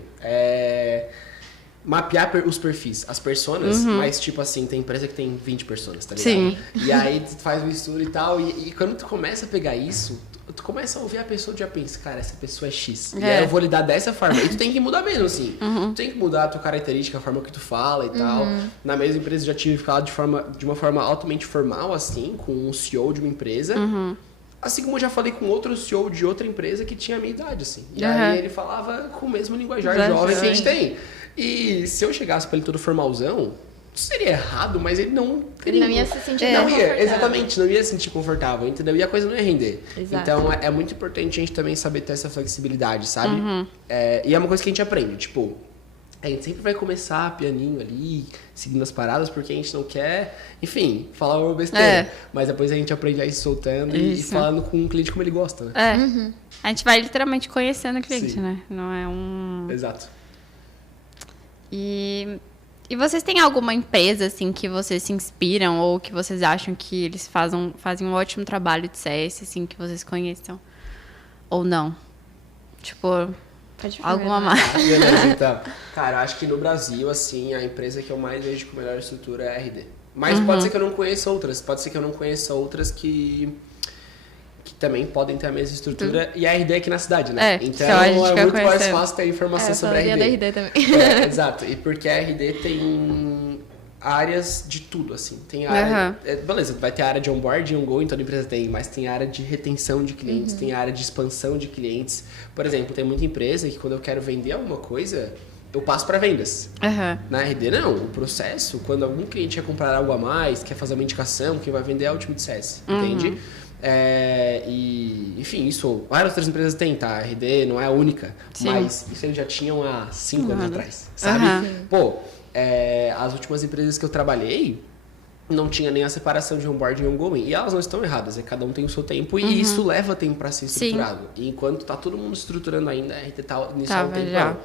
Mapear os perfis, as personas, mas tipo assim, tem empresa que tem 20 personas, tá ligado? Sim. E aí tu faz um estudo e tal, e quando tu começa a pegar isso, tu começa a ouvir a pessoa e já pensa, cara, essa pessoa é X. E aí eu vou lidar dessa forma. E tu tem que mudar mesmo, assim. Tu tem que mudar a tua característica, a forma que tu fala e tal. Na mesma empresa já tive ficado de uma forma altamente formal, assim, com um CEO de uma empresa. Assim como eu já falei com outro CEO de outra empresa que tinha a minha idade, assim. E aí ele falava com o mesmo linguajar jovem que a gente tem. E se eu chegasse pra ele todo formalzão, seria errado, mas ele não ia se sentir exatamente, não ia se sentir confortável, entendeu? E a coisa não ia render. Exato. Então, é muito importante a gente também saber ter essa flexibilidade, sabe? E é uma coisa que a gente aprende, tipo, a gente sempre vai começar pianinho ali, seguindo as paradas, porque a gente não quer, enfim, falar uma besteira. Mas depois a gente aprende a ir soltando e falando com o cliente como ele gosta, né? A gente vai literalmente conhecendo o cliente, né? Não é um... Exato. E vocês têm alguma empresa, assim, que vocês se inspiram ou que vocês acham que eles fazem um ótimo trabalho de CS, assim, que vocês conheçam? Ou não? Tipo, alguma marca? Beleza, então. Cara, acho que no Brasil, assim, a empresa que eu mais vejo com melhor estrutura é a RD. Mas pode ser que eu não conheça outras. Pode ser que eu não conheça outras que também podem ter a mesma estrutura. E a RD é aqui na cidade, né? Então é muito mais fácil ter informação sobre a RD. Da RD também. Exato. E porque a RD tem áreas de tudo, assim. Tem área... beleza, vai ter a área de onboarding, ongoing, toda empresa tem. Mas tem área de retenção de clientes, tem área de expansão de clientes. Por exemplo, tem muita empresa que quando eu quero vender alguma coisa, eu passo para vendas. Na RD, não. O processo, quando algum cliente quer comprar algo a mais, quer fazer uma indicação, quem vai vender é o time de CS. Entende? E, enfim, isso várias outras empresas têm, tá? A RD não é a única, mas isso eles já tinham há 5 anos atrás, sabe? Pô, as últimas empresas que eu trabalhei não tinha nem a separação de onboarding e ongoing. E elas não estão erradas, cada um tem o seu tempo e isso leva tempo para ser estruturado. E enquanto tá todo mundo estruturando ainda, a RD tá nisso há um tempão.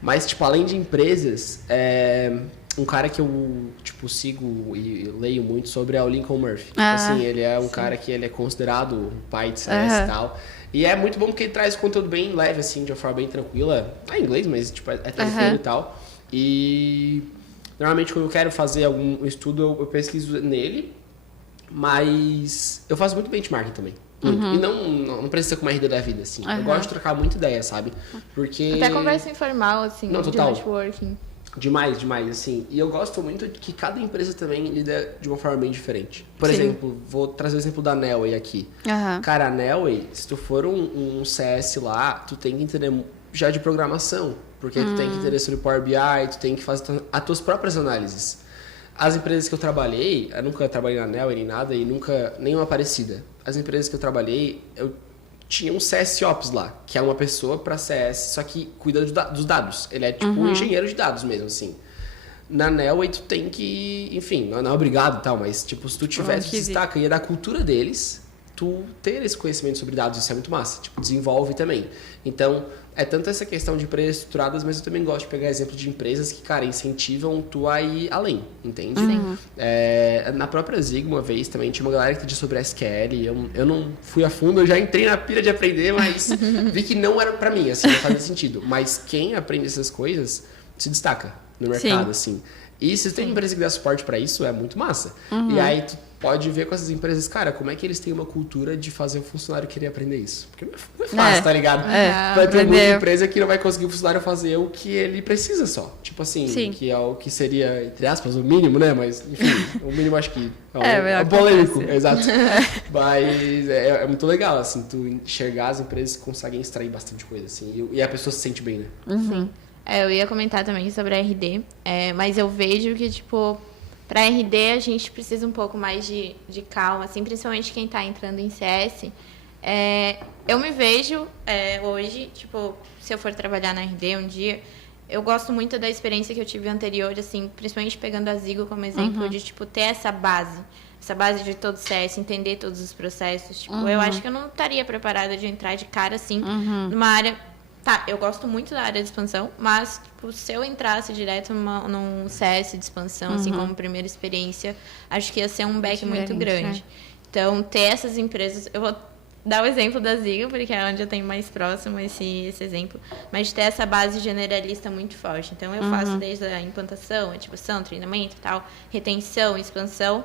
Mas, tipo, além de empresas, um cara que eu, tipo, sigo e leio muito sobre é o Lincoln Murphy. Assim, ele é um cara que ele é considerado o pai de CS e tal. E é muito bom porque ele traz conteúdo bem leve, assim, de uma forma bem tranquila. É em inglês, mas, tipo, é tranquilo e tal. E normalmente quando eu quero fazer algum estudo, eu pesquiso nele. Mas eu faço muito benchmarking também. E não precisa ser com uma RD da vida, assim. Eu gosto de trocar muita ideia, sabe? Porque... Até conversa informal, assim, não, total. de networking. Demais, assim. E eu gosto muito de que cada empresa também lida de uma forma bem diferente. Por exemplo, vou trazer o exemplo da Nelway aqui. Cara, a Nelway, se tu for um CS lá, tu tem que entender já de programação. Porque tu tem que entender sobre Power BI, tu tem que fazer as tuas próprias análises. As empresas que eu trabalhei, eu nunca trabalhei na Nelway nem nada, e nunca, nenhuma parecida. As empresas que eu trabalhei, eu tinha um CSOps lá, que é uma pessoa para CS, só que cuida dos dados. Ele é tipo um engenheiro de dados mesmo, assim. Na Nelway, tu tem que... Enfim, não é obrigado e tal, mas tipo, se tu tiver, tu destaca. E é da cultura deles, tu ter esse conhecimento sobre dados, isso é muito massa. Tipo, desenvolve também. Então, é tanto essa questão de empresas estruturadas, mas eu também gosto de pegar exemplo de empresas que, cara, incentivam tu a ir além, entende? Na própria Zig, uma vez, também tinha uma galera que entendia sobre SQL. Eu não fui a fundo, eu já entrei na pira de aprender, mas vi que não era pra mim, assim, não fazia sentido. Mas quem aprende essas coisas se destaca no mercado, assim. E se tem empresa que dá suporte pra isso, é muito massa. E aí tu pode ver com essas empresas, cara, como é que eles têm uma cultura de fazer o funcionário querer aprender isso. Porque não é fácil, tá ligado? Vai ter muita empresa que não vai conseguir o funcionário fazer o que ele precisa só. Tipo assim, que é o que seria, entre aspas, o mínimo, né? Mas, enfim, o mínimo acho que é polêmico. Exato. Mas é muito legal, assim, tu enxergar as empresas que conseguem extrair bastante coisa, assim. E a pessoa se sente bem, né? Sim. Eu ia comentar também sobre a RD, mas eu vejo que, tipo, para RD a gente precisa um pouco mais de calma, assim, principalmente quem está entrando em CS. Eu me vejo hoje, tipo, se eu for trabalhar na RD um dia, eu gosto muito da experiência que eu tive anterior, assim, principalmente pegando a Zigo como exemplo, de, tipo, ter essa base de todo CS, entender todos os processos. Tipo, eu acho que eu não estaria preparada de entrar de cara, assim, numa área... Tá, eu gosto muito da área de expansão, mas tipo, se eu entrasse direto num CS de expansão, assim, como primeira experiência, acho que ia ser um back muito grande. Então, ter essas empresas... Eu vou dar o exemplo da Zigo, porque é onde eu tenho mais próximo esse exemplo, mas ter essa base generalista muito forte. Então, eu faço desde a implantação, ativação, treinamento e tal, retenção, expansão.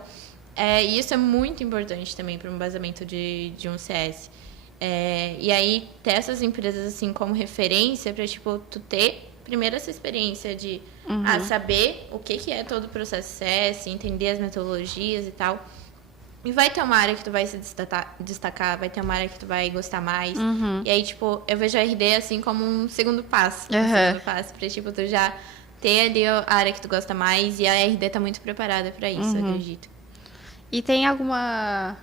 E isso é muito importante também para um embasamento de um CS. E aí, ter essas empresas, assim, como referência pra, tipo, tu ter, primeiro, essa experiência de saber o que é todo o processo CS, entender as metodologias e tal. E vai ter uma área que tu vai se destacar, vai ter uma área que tu vai gostar mais. E aí, tipo, eu vejo a RD, assim, como um segundo passo. Um segundo passo pra, tipo, tu já ter ali a área que tu gosta mais. E a RD tá muito preparada pra isso, eu acredito. E tem alguma...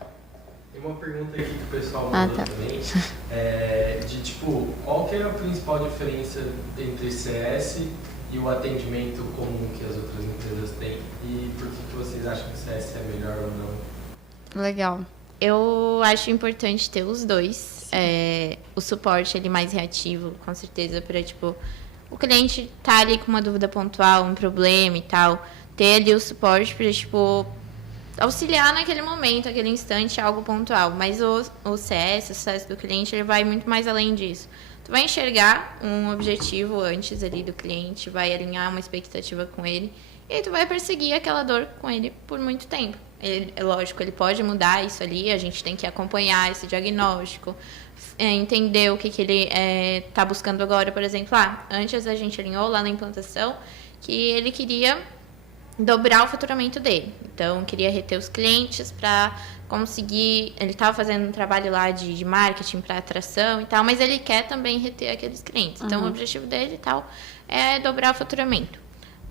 Tem uma pergunta aqui que o pessoal mandou também, de tipo, qual que é a principal diferença entre CS e o atendimento comum que as outras empresas têm? E por que vocês acham que o CS é melhor ou não? Legal. Eu acho importante ter os dois. O suporte ele mais reativo, com certeza, para tipo, o cliente tá ali com uma dúvida pontual, um problema e tal, ter ali o suporte para tipo auxiliar naquele momento, aquele instante, algo pontual. Mas o CS, o sucesso do cliente, ele vai muito mais além disso. Tu vai enxergar um objetivo antes ali do cliente, vai alinhar uma expectativa com ele, e aí tu vai perseguir aquela dor com ele por muito tempo. É lógico, ele pode mudar isso ali, a gente tem que acompanhar esse diagnóstico, entender o que ele está buscando agora. Por exemplo, antes a gente alinhou lá na implantação que ele queria dobrar o faturamento dele. Então, queria reter os clientes para conseguir... Ele estava fazendo um trabalho lá de marketing para atração e tal, mas ele quer também reter aqueles clientes. Então, o objetivo dele e tal é dobrar o faturamento.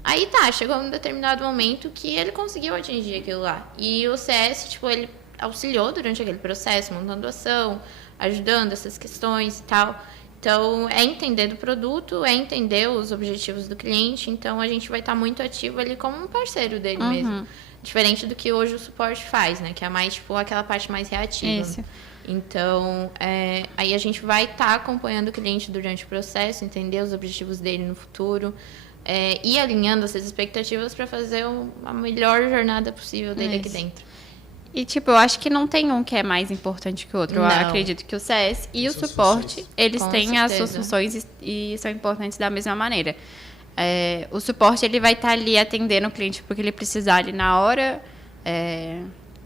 Aí chegou um determinado momento que ele conseguiu atingir aquilo lá. E o CS, tipo, ele auxiliou durante aquele processo, montando ação, ajudando essas questões e tal. Então, é entender do produto, é entender os objetivos do cliente. Então, a gente vai estar muito ativo ali como um parceiro dele mesmo. Diferente do que hoje o suporte faz, né? Que é mais, tipo, aquela parte mais reativa. Isso. Então, aí a gente vai estar acompanhando o cliente durante o processo, entender os objetivos dele no futuro, e alinhando essas expectativas para fazer a melhor jornada possível dele aqui dentro. E, tipo, eu acho que não tem um que é mais importante que o outro. Não. Eu acredito que o CS e o suporte, eles Com têm certeza. as suas funções e são importantes da mesma maneira. O suporte, ele vai estar ali atendendo o cliente porque ele precisar ali na hora.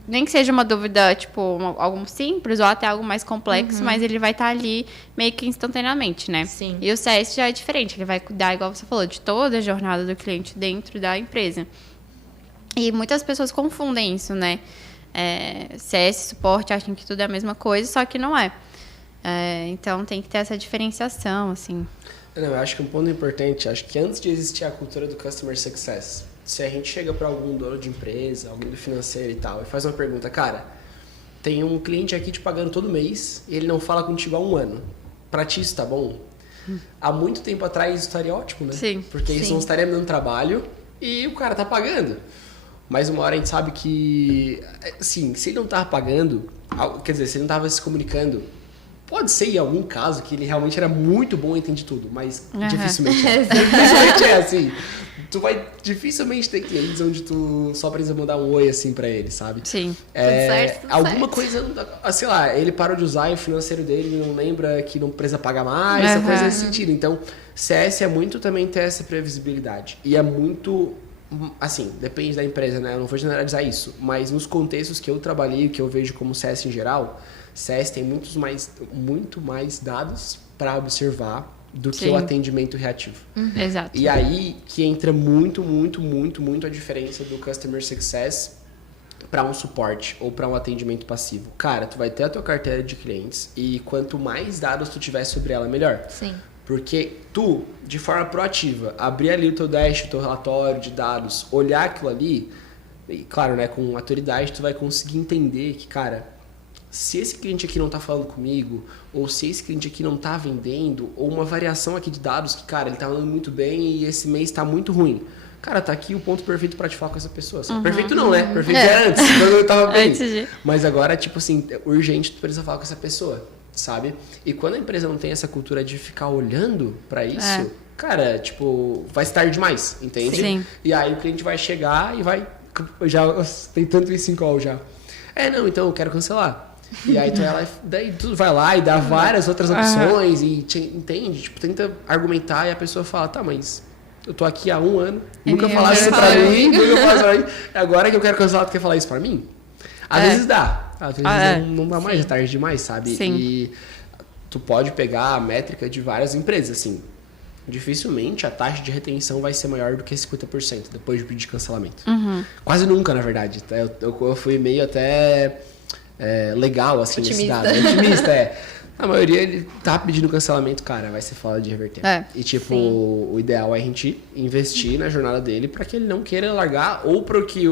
Nem que seja uma dúvida, tipo, algo simples ou até algo mais complexo, mas ele vai estar ali meio que instantaneamente, né? Sim. E o CS já é diferente. Ele vai cuidar, igual você falou, de toda a jornada do cliente dentro da empresa. E muitas pessoas confundem isso, né? CS, suporte, acham que tudo é a mesma coisa, só que não é. Então, tem que ter essa diferenciação, assim. Não, eu acho que um ponto importante, acho que antes de existir a cultura do Customer Success, se a gente chega para algum dono de empresa, alguém do financeiro e tal, e faz uma pergunta, cara, tem um cliente aqui te pagando todo mês e ele não fala contigo há 1 ano. Pra ti isso tá bom? Há muito tempo atrás isso estaria ótimo, né? Sim. Porque isso não estaria me dando trabalho e o cara tá pagando. Mas uma hora a gente sabe que, assim, se ele não tava pagando, quer dizer, se ele não tava se comunicando, pode ser em algum caso que ele realmente era muito bom e entende tudo, mas dificilmente é. Dificilmente é assim. Tu vai dificilmente ter clientes onde tu só precisa mandar um oi assim pra ele, sabe? Sim. Tudo certo, tudo alguma certo. coisa, sei lá, ele parou de usar e o financeiro dele não lembra que não precisa pagar mais, essa coisa nesse sentido. Então, CS é muito também ter essa previsibilidade. E é muito... Assim, depende da empresa, né? Eu não vou generalizar isso. Mas nos contextos que eu trabalhei, que eu vejo como CS em geral, CS tem muito mais dados para observar do que o atendimento reativo. Exato. E aí que entra muito a diferença do Customer Success para um suporte ou para um atendimento passivo. Cara, tu vai ter a tua carteira de clientes e quanto mais dados tu tiver sobre ela, melhor. Sim. Porque tu, de forma proativa, abrir ali o teu dash, o teu relatório de dados, olhar aquilo ali, e claro, né, com autoridade, tu vai conseguir entender que, cara, se esse cliente aqui não tá falando comigo, ou se esse cliente aqui não tá vendendo, ou uma variação aqui de dados que, cara, ele tá andando muito bem e esse mês tá muito ruim. Cara, tá aqui o ponto perfeito pra te falar com essa pessoa. Perfeito não, né? Perfeito é antes, quando eu tava bem. Mas agora, tipo assim, é urgente, tu precisa falar com essa pessoa. Sabe? E quando a empresa não tem essa cultura de ficar olhando pra isso, cara, tipo, vai estar tarde demais, entende? Sim. E aí o cliente vai chegar e vai... Já tem tanto isso em call já. Não, então eu quero cancelar. E aí daí tu vai lá e dá várias outras opções e entende? Tipo, tenta argumentar e a pessoa fala, tá, mas eu tô aqui há 1 ano, nunca falasse isso pra mim, agora que eu quero cancelar, tu quer falar isso pra mim? Às vezes dá. às vezes não dá mais, é tarde demais, sabe? Sim. E tu pode pegar a métrica de várias empresas, assim. Dificilmente a taxa de retenção vai ser maior do que 50% depois de pedir cancelamento. Quase nunca, na verdade. Eu fui meio até legal, assim, nesse dado. Otimista, A maioria, ele tá pedindo cancelamento, cara, vai ser foda de reverter. E, tipo, o ideal é a gente investir na jornada dele pra que ele não queira largar, ou pro que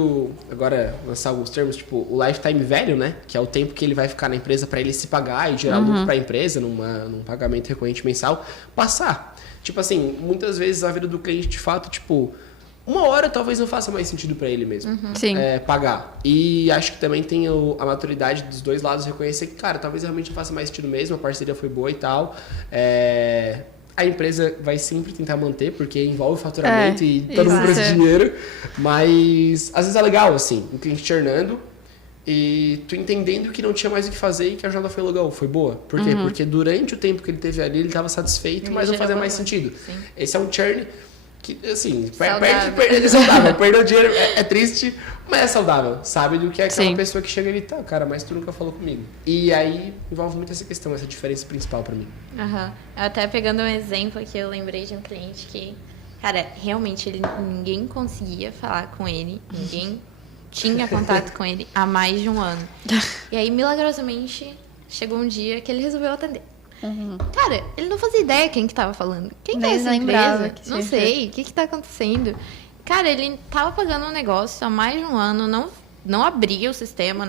agora, lançar alguns termos, tipo, o lifetime value, né? Que é o tempo que ele vai ficar na empresa pra ele se pagar e gerar lucro pra empresa, num pagamento recorrente mensal, passar. Tipo assim, muitas vezes a vida do cliente, de fato, tipo... Uma hora talvez não faça mais sentido para ele mesmo pagar. E acho que também tem a maturidade dos dois lados reconhecer que, cara, talvez realmente não faça mais sentido mesmo, a parceria foi boa e tal. A empresa vai sempre tentar manter, porque envolve faturamento e todo mundo precisa de dinheiro. Mas às vezes é legal, assim, o cliente churnando e tu entendendo que não tinha mais o que fazer e que a jornada foi legal, foi boa. Por quê? Porque durante o tempo que ele teve ali, ele estava satisfeito, mas não fazia mais sentido. Esse é um churn... Que, assim, é saudável. Perder o dinheiro é triste, mas é saudável. Sabe? Do que é aquela pessoa que chega ali, tá, cara, mas tu nunca falou comigo. E aí envolve muito essa questão, essa diferença principal pra mim. Até pegando um exemplo aqui, eu lembrei de um cliente que, cara, realmente ninguém conseguia falar com ele, ninguém tinha contato com ele há mais de um ano. E aí, milagrosamente, chegou um dia que ele resolveu atender. Cara, ele não fazia ideia quem que tava falando. Quem que é essa empresa? Não sei, o que que tá acontecendo? Cara, ele tava pagando um negócio há mais de um ano, não abria o sistema,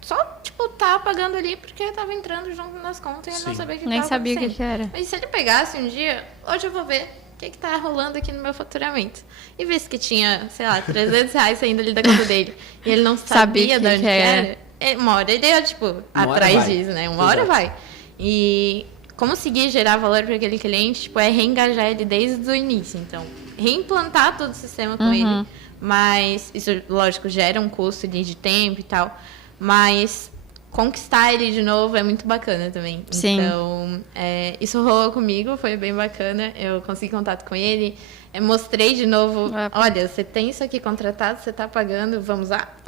só, tipo, tava pagando ali porque tava entrando junto nas contas e ele não sabia o que Nem sabia o que era. Mas se ele pegasse um dia, hoje eu vou ver o que que tá rolando aqui no meu faturamento. E visse que tinha, sei lá, R$300 saindo ali da conta dele e ele não sabia de onde era. Uma hora ele ia, tipo, atrás disso, né? Uma hora vai. E conseguir gerar valor para aquele cliente, tipo, é reengajar ele desde o início. Então, reimplantar todo o sistema com ele. Mas isso, lógico, gera um custo de tempo e tal. Mas conquistar ele de novo é muito bacana também. Sim. Então, isso rolou comigo, foi bem bacana. Eu consegui contato com ele. Eu mostrei de novo, olha, você tem isso aqui contratado, você tá pagando, vamos usar?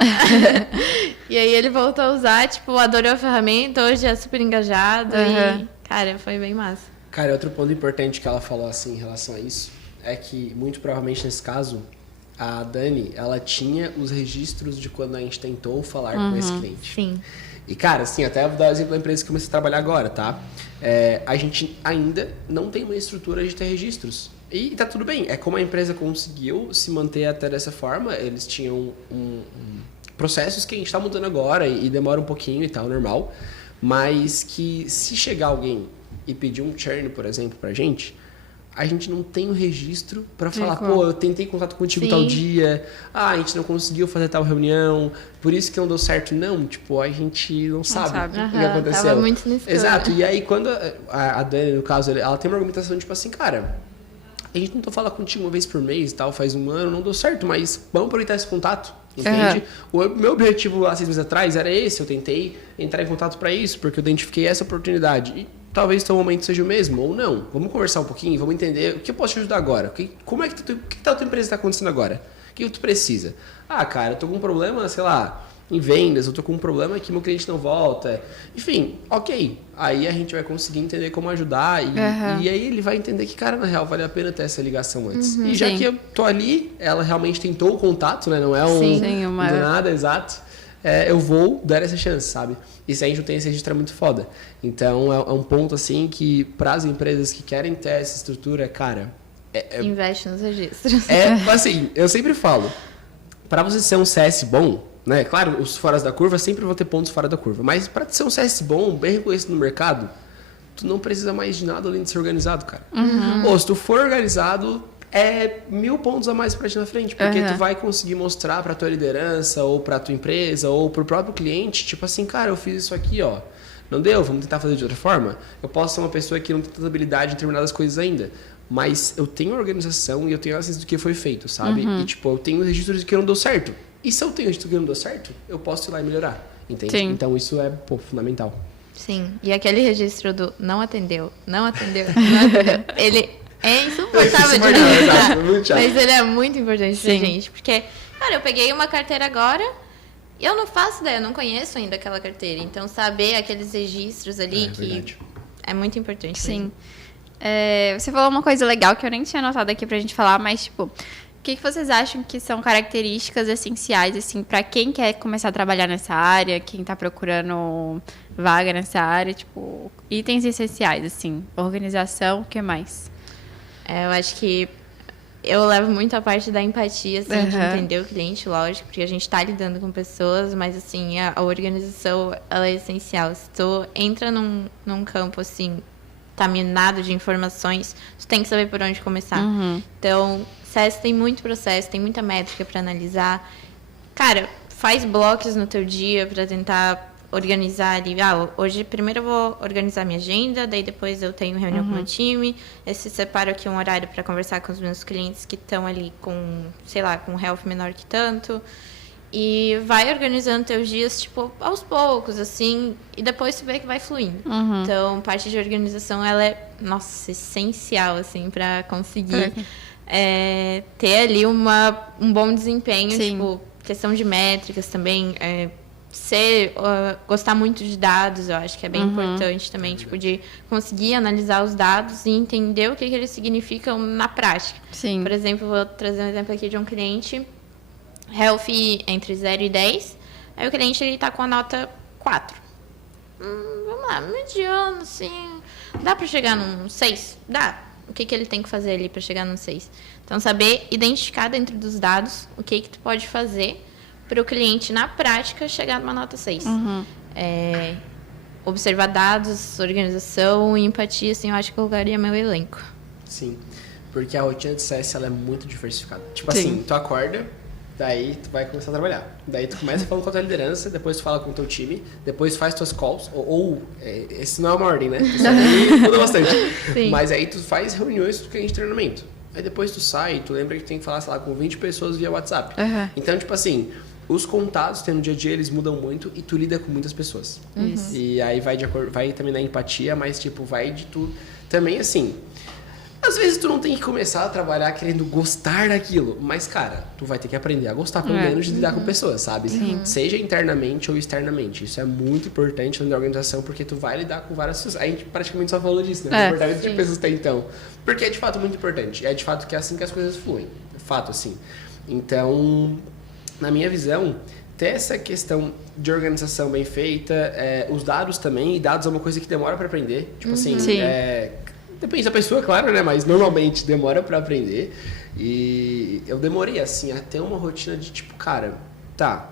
E aí ele voltou a usar, tipo, adorou a ferramenta, hoje é super engajado e, cara, foi bem massa. Cara, outro ponto importante que ela falou, assim, em relação a isso, é que, muito provavelmente nesse caso, a Dani, ela tinha os registros de quando a gente tentou falar com esse cliente. Sim. E, cara, assim, até vou dar o exemplo da empresa que eu comecei a trabalhar agora, tá? A gente ainda não tem uma estrutura de ter registros. E tá tudo bem, é como a empresa conseguiu se manter até dessa forma, eles tinham processos que a gente tá mudando agora e demora um pouquinho e tal, normal, mas que se chegar alguém e pedir um churn, por exemplo, pra gente, a gente não tem um registro pra falar, pô, eu tentei contato contigo tal dia, a gente não conseguiu fazer tal reunião, por isso que não deu certo. Não, tipo, a gente não sabe o que aconteceu. Tava muito nisso. Exato, e aí quando a Dani, no caso, ela tem uma argumentação tipo assim, cara... A gente tentou falar contigo uma vez por mês e tal, faz um ano, não deu certo, mas vamos aproveitar esse contato, entende? O meu objetivo há 6 meses atrás era esse, eu tentei entrar em contato para isso, porque eu identifiquei essa oportunidade. E talvez o teu momento seja o mesmo, ou não. Vamos conversar um pouquinho, vamos entender o que eu posso te ajudar agora. Como é que a tua empresa está acontecendo agora? O que tu precisa? Ah, cara, eu tô com um problema, sei lá, em vendas, eu tô com um problema que meu cliente não volta. Enfim, ok. Aí a gente vai conseguir entender como ajudar e aí ele vai entender que, cara, na real, vale a pena ter essa ligação antes. E já que eu tô ali, ela realmente tentou o contato, né? Não é do nada, exato. Eu vou dar essa chance, sabe? E se a gente não tem esse registro, é muito foda. Então, é um ponto, assim, que para as empresas que querem ter essa estrutura, cara... Investe nos registros. Assim, eu sempre falo, para você ser um CS bom... Né? Claro, os foras da curva sempre vão ter pontos fora da curva. Mas para ser um CS bom, bem reconhecido no mercado, tu não precisa mais de nada além de ser organizado, cara. Ou se tu for organizado, 1000 pontos a mais para ti na frente. Porque tu vai conseguir mostrar para tua liderança, ou para tua empresa, ou pro próprio cliente, tipo assim, cara, eu fiz isso aqui, ó. Não deu? Vamos tentar fazer de outra forma? Eu posso ser uma pessoa que não tem tanta habilidade em determinadas coisas ainda. Mas eu tenho organização e eu tenho acesso do que foi feito, sabe? E tipo, eu tenho registros de que não deu certo. E se eu tenho registro que não deu certo, eu posso ir lá e melhorar, entende? Sim. Então isso é fundamental. Sim, e aquele registro do não atendeu, ele é insuportável de registrar, mas ele é muito importante pra gente, porque, cara, eu peguei uma carteira agora, E eu não faço ideia, eu não conheço ainda aquela carteira. Então, saber aqueles registros ali que é muito importante. Sim. Você falou uma coisa legal que eu nem tinha anotado aqui pra gente falar, mas, tipo, o que vocês acham que são características essenciais, assim, pra quem quer começar a trabalhar nessa área, quem tá procurando vaga nessa área, tipo, itens essenciais, assim, organização, o que mais? Eu acho que eu levo muito a parte da empatia, assim, de entender o cliente, lógico, porque a gente tá lidando com pessoas, mas, assim, a organização, ela é essencial. Se tu entra num campo, assim, tá minado de informações, tu tem que saber por onde começar. Então, CS tem muito processo, tem muita métrica para analisar. Cara, faz blocos no teu dia para tentar organizar ali. Hoje, primeiro eu vou organizar minha agenda, daí depois eu tenho reunião com o meu time. Esse separo aqui um horário para conversar com os meus clientes que estão ali com, sei lá, com health menor que tanto. E vai organizando teus dias, tipo, aos poucos, assim, e depois tu vê que vai fluindo. Então, parte de organização, ela é, nossa, essencial, assim, para conseguir ter ali um bom desempenho. Sim. Tipo, questão de métricas também, gostar muito de dados, eu acho que é bem importante também, tipo, de conseguir analisar os dados e entender o que eles significam na prática. Sim. Por exemplo, vou trazer um exemplo aqui de um cliente, health entre 0 e 10, aí o cliente ele tá com a nota 4. Vamos lá, mediano, assim, dá para chegar num 6? Dá. O que ele tem que fazer ali para chegar num 6? Então, saber identificar dentro dos dados o que tu pode fazer para o cliente, na prática, chegar numa nota 6. Observar dados, organização e empatia, assim, eu acho que eu colocaria meu elenco. Sim, porque a rotina de CS ela é muito diversificada. Tipo assim, tu acorda, daí tu vai começar a trabalhar. Daí tu começa falando com a tua liderança, depois tu fala com o teu time, depois faz tuas calls, esse não é uma ordem, né? Isso aí muda bastante. Sim. Mas aí tu faz reuniões com o cliente de treinamento. Aí depois tu sai, tu lembra que tu tem que falar, sei lá, com 20 pessoas via WhatsApp. Então, tipo assim, os contatos que tem no dia a dia, eles mudam muito e tu lida com muitas pessoas. E aí vai também na empatia, mas tipo, vai de tu... Também assim... Às vezes tu não tem que começar a trabalhar querendo gostar daquilo, mas, cara, tu vai ter que aprender a gostar, pelo menos, de lidar com pessoas, sabe? Sim. Seja internamente ou externamente. Isso é muito importante na organização, porque tu vai lidar com várias pessoas. A gente praticamente só falou disso, né? O importante de pessoas tem, então. Porque é, de fato, muito importante. É, de fato, que é assim que as coisas fluem. Fato, assim. Então, na minha visão, ter essa questão de organização bem feita, os dados também, e dados é uma coisa que demora pra aprender. Tipo assim, depende da pessoa, claro, né? Mas normalmente demora pra aprender. E eu demorei, assim, a ter uma rotina de tipo, cara, tá.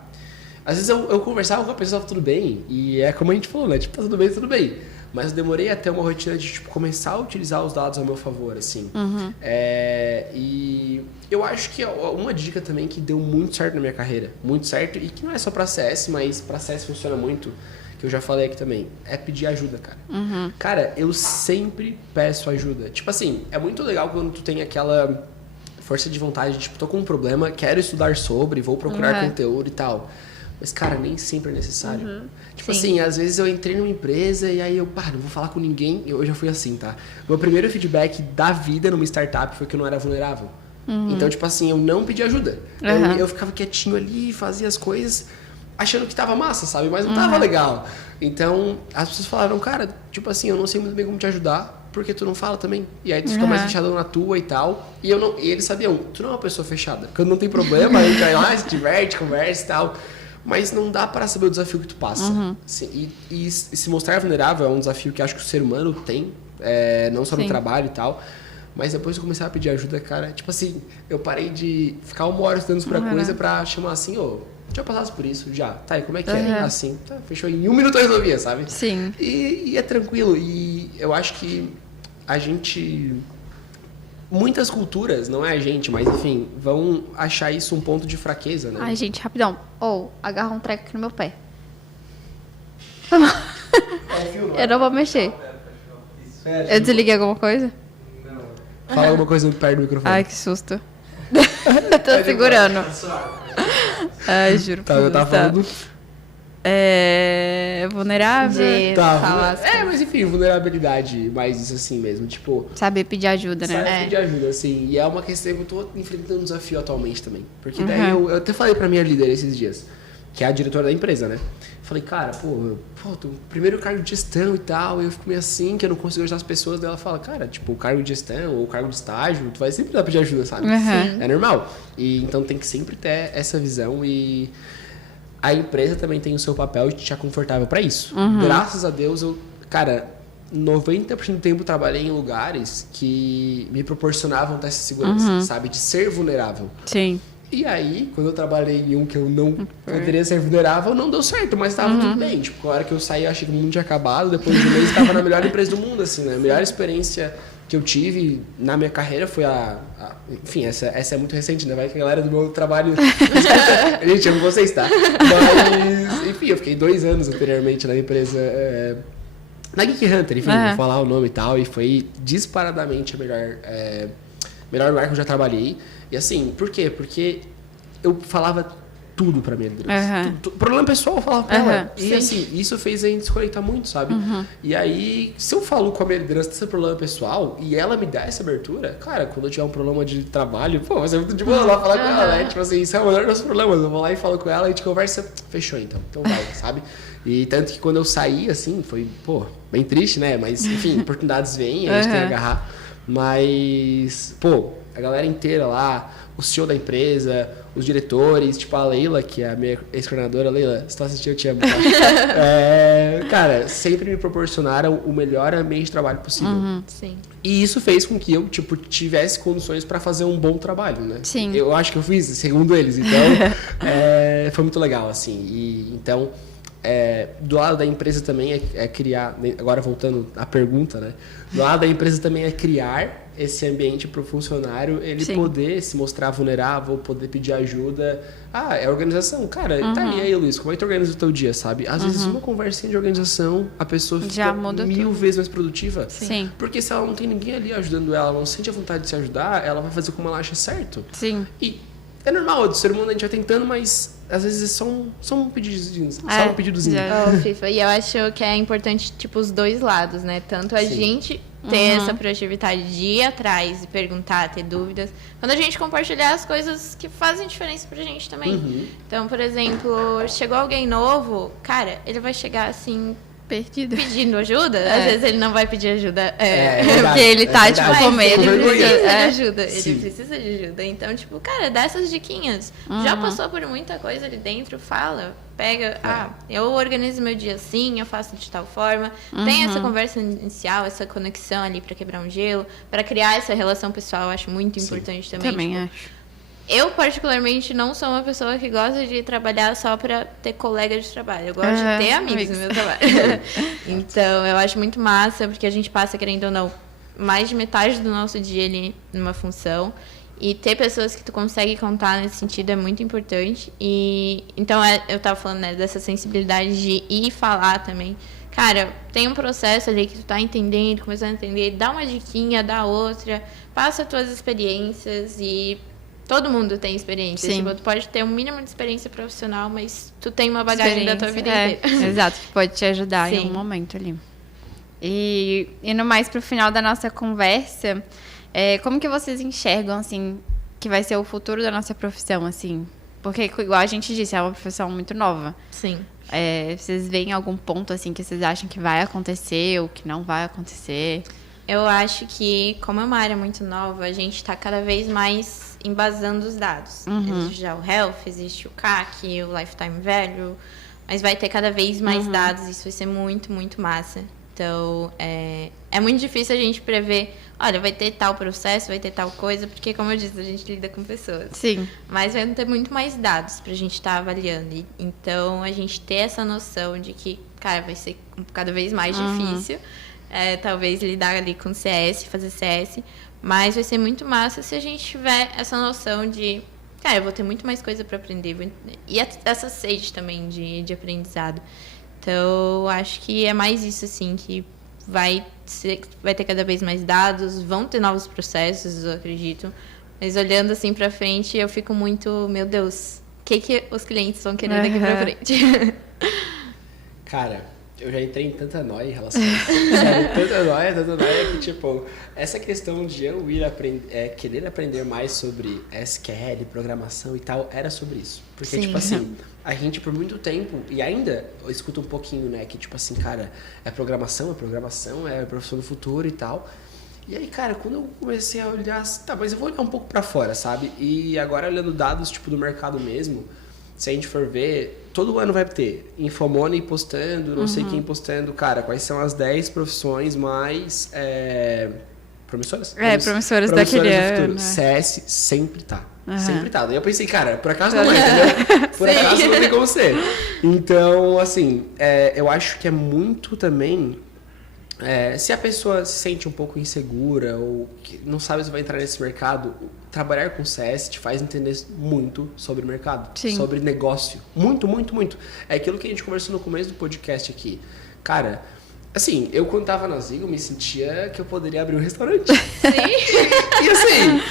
Às vezes eu conversava com a pessoa, tudo bem. E é como a gente falou, né? Tipo, tá tudo bem, tudo bem. Mas eu demorei a ter uma rotina de, tipo, começar a utilizar os dados ao meu favor, assim. E eu acho que uma dica também que deu muito certo na minha carreira, muito certo, e que não é só pra CS, mas pra CS funciona muito, que eu já falei aqui também, é pedir ajuda, cara. Cara, eu sempre peço ajuda. Tipo assim, é muito legal quando tu tem aquela força de vontade de, tipo, tô com um problema, quero estudar sobre, vou procurar conteúdo e tal. Mas, cara, nem sempre é necessário. Tipo assim, às vezes eu entrei numa empresa e aí eu, não vou falar com ninguém. Eu já fui assim, tá? Meu primeiro feedback da vida numa startup foi que eu não era vulnerável. Então, tipo assim, eu não pedi ajuda. Eu ficava quietinho ali, fazia as coisas, achando que tava massa, sabe? Mas não tava legal. Então, as pessoas falaram, cara, tipo assim, eu não sei muito bem como te ajudar, porque tu não fala também. E aí tu fica mais fechado na tua e tal. E eles sabiam, tu não é uma pessoa fechada. Quando não tem problema, a gente vai lá, se diverte, conversa e tal. Mas não dá para saber o desafio que tu passa. E se mostrar vulnerável é um desafio que acho que o ser humano tem, não só no trabalho e tal. Mas depois eu comecei a pedir ajuda, cara. Tipo assim, eu parei de ficar 1 hora estudando pra coisa pra chamar assim, já passasse por isso, já. Tá, e como é que é? Assim, tá, fechou. Em 1 minuto eu resolvia, sabe? Sim. E é tranquilo. E eu acho que a gente... Muitas culturas, não é a gente, mas enfim, vão achar isso um ponto de fraqueza, né? Ai, gente, rapidão. Agarra um treco aqui no meu pé. Eu não vou mexer. Eu desliguei alguma coisa? Não. Fala alguma coisa perto do microfone. Ai, que susto. Eu tô segurando. Ai, juro. Tá, eu tava falando... vulnerável. Mas enfim, vulnerabilidade, mais isso assim mesmo, tipo... Saber pedir ajuda, né? Saber pedir ajuda, assim. E é uma questão que eu tô enfrentando um desafio atualmente também. Porque daí eu até falei pra minha líder esses dias. que é a diretora da empresa, né? Falei, cara, tô no primeiro cargo de gestão e tal, e eu fico meio assim, que eu não consigo ajudar as pessoas. Daí ela fala, cara, tipo, o cargo de gestão ou o cargo de estágio, tu vai sempre dar pra pedir ajuda, sabe? É normal. E então tem que sempre ter essa visão e a empresa também tem o seu papel de te deixar confortável pra isso. Graças a Deus, cara, 90% do tempo trabalhei em lugares que me proporcionavam essa segurança, sabe? De ser vulnerável. Sim. E aí, quando eu trabalhei em um que eu não poderia ser vulnerável, não deu certo, mas tava tudo bem. Tipo, na hora que eu saí, eu achei que o mundo tinha acabado. Depois de um mês, estava na melhor empresa do mundo, assim, né? A melhor experiência que eu tive na minha carreira foi enfim, essa é muito recente, né? Vai que a galera do meu trabalho... Gente, amo vocês, tá? Mas, enfim, eu fiquei 2 anos anteriormente na empresa... na Geek Hunter, enfim, vou falar o nome e tal. E foi disparadamente a melhor lugar que eu já trabalhei. E assim, por quê? Porque eu falava tudo pra minha liderança. Problema pessoal eu falava pra ela. E assim, isso fez a gente desconectar muito, sabe? E aí, se eu falo com a minha liderança desse problema pessoal e ela me dá essa abertura, cara, quando eu tiver um problema de trabalho, vai ser muito de boa lá falar com ela, né? Tipo assim, isso é o melhor dos nossos problemas. Eu vou lá e falo com ela, a gente conversa, fechou então. Então vai, sabe? E tanto que quando eu saí, assim, foi, bem triste, né? Mas, enfim, oportunidades vêm, a gente tem que agarrar. Mas, a galera inteira lá, o CEO da empresa, os diretores, tipo a Leila, que é a minha ex-coordenadora. Leila, se tu assistir, eu te amo. Tá? Cara, sempre me proporcionaram o melhor ambiente de trabalho possível. Sim. E isso fez com que eu, tipo, tivesse condições para fazer um bom trabalho, né? Sim. Eu acho que eu fiz, segundo eles. Então, foi muito legal, assim. E, então... do lado da empresa também é criar, agora voltando à pergunta, né? Do lado da empresa também é criar esse ambiente para o funcionário, ele poder se mostrar vulnerável, poder pedir ajuda. É organização. Cara, tá aí, Luiz, como é que tu organiza o teu dia, sabe? Às vezes uma conversinha de organização, a pessoa fica 1000 vezes mais produtiva. Sim. Porque se ela não tem ninguém ali ajudando ela, não sente a vontade de se ajudar, ela vai fazer como ela acha certo. Sim. E é normal, do ser humano a gente vai tentando, mas às vezes é só um pedidozinho. Só um pedidozinho. FIFA. E eu acho que é importante, tipo, os dois lados, né? Tanto a gente ter essa proatividade de ir atrás e perguntar, ter dúvidas. Quando a gente compartilhar as coisas que fazem diferença pra gente também. Então, por exemplo, chegou alguém novo, cara, ele vai chegar assim... perdido. Pedindo ajuda, às vezes ele não vai pedir ajuda. Porque ele tá, tipo, com medo. Ele precisa de ajuda. Ele precisa de ajuda. Então, tipo, cara, dá essas diquinhas. Já passou por muita coisa ali dentro, fala. Pega, eu organizo meu dia assim, eu faço de tal forma. Tem essa conversa inicial, essa conexão ali pra quebrar um gelo, pra criar essa relação pessoal, eu acho muito importante também. Também tipo, acho. Eu, particularmente, não sou uma pessoa que gosta de trabalhar só pra ter colega de trabalho. Eu gosto de ter amigos no meu trabalho. Então, eu acho muito massa, porque a gente passa, querendo ou não, mais de metade do nosso dia ali numa função. E ter pessoas que tu consegue contar nesse sentido é muito importante. E então, eu tava falando, né, dessa sensibilidade de ir falar também. Cara, tem um processo ali que tu tá entendendo, começando a entender, dá uma diquinha, dá outra, passa as tuas experiências e... Todo mundo tem experiência. Tipo, tu pode ter um mínimo de experiência profissional, mas tu tem uma bagagem da tua vida inteira. Exato, que pode te ajudar em um momento ali. E no mais, pro final da nossa conversa, como que vocês enxergam, assim, que vai ser o futuro da nossa profissão, assim? Porque, igual a gente disse, é uma profissão muito nova. Sim. Vocês veem algum ponto, assim, que vocês acham que vai acontecer ou que não vai acontecer? Eu acho que, como é uma área muito nova, a gente está cada vez mais embasando os dados. Existe já o Health, existe o CAC, o Lifetime Value, mas vai ter cada vez mais dados, isso vai ser muito, muito massa. Então, é muito difícil a gente prever, olha, vai ter tal processo, vai ter tal coisa, porque, como eu disse, a gente lida com pessoas. Sim. Mas vai ter muito mais dados pra gente estar avaliando. E, então, a gente ter essa noção de que, cara, vai ser cada vez mais difícil, talvez lidar ali com CS, fazer CS, mas vai ser muito massa se a gente tiver essa noção de, cara, eu vou ter muito mais coisa para aprender. E essa sede também de aprendizado. Então, acho que é mais isso, assim, que vai ter cada vez mais dados, vão ter novos processos, eu acredito. Mas olhando, assim, para frente, eu fico muito, meu Deus, o que os clientes vão querer daqui para frente? Cara, eu já entrei em tanta nóia em relação a isso. Sabe? Tanta nóia que, tipo, essa questão de eu querer aprender mais sobre SQL, programação e tal, era sobre isso. Porque, tipo assim, a gente por muito tempo, e ainda eu escuto um pouquinho, né, que tipo assim, cara, é programação, é profissão do futuro e tal. E aí, cara, quando eu comecei a olhar, tá, mas eu vou olhar um pouco pra fora, sabe? E agora olhando dados, tipo, do mercado mesmo, se a gente for ver, todo ano vai ter Infomoney postando, não sei quem postando, cara, quais são as 10 profissões mais promissoras? Promissoras daquele ano. CS sempre tá. Sempre tá. Daí eu pensei, cara, por acaso não é, entendeu? Por acaso não tem como ser. Então, assim, eu acho que é muito também... se a pessoa se sente um pouco insegura ou que não sabe se vai entrar nesse mercado, trabalhar com CS te faz entender muito sobre o mercado, sobre negócio. Muito, muito, muito. É aquilo que a gente conversou no começo do podcast aqui. Cara, assim, eu quando tava na Zigo, me sentia que eu poderia abrir um restaurante. E assim,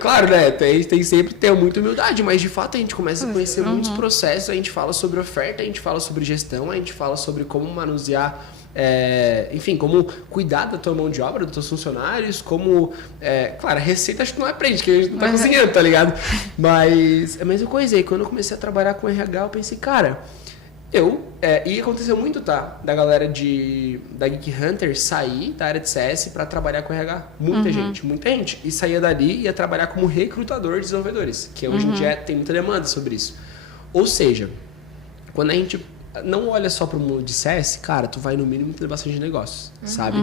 claro, né, tem sempre que ter muita humildade, mas de fato a gente começa a conhecer muitos processos, a gente fala sobre oferta, a gente fala sobre gestão, a gente fala sobre como manusear... enfim, como cuidar da tua mão de obra, dos teus funcionários, como... claro, a receita acho que não aprende, que a gente não tá cozinhando, tá ligado? Mas é a mesma coisa. E quando eu comecei a trabalhar com RH, eu pensei, cara, e aconteceu muito, tá? Da galera da Geek Hunter sair da área de CS pra trabalhar com RH. Muita gente. E saía dali e ia trabalhar como recrutador de desenvolvedores, que hoje em dia tem muita demanda sobre isso. Ou seja, quando a gente... não olha só pro mundo de CS, cara, tu vai no mínimo ter bastante negócios, sabe?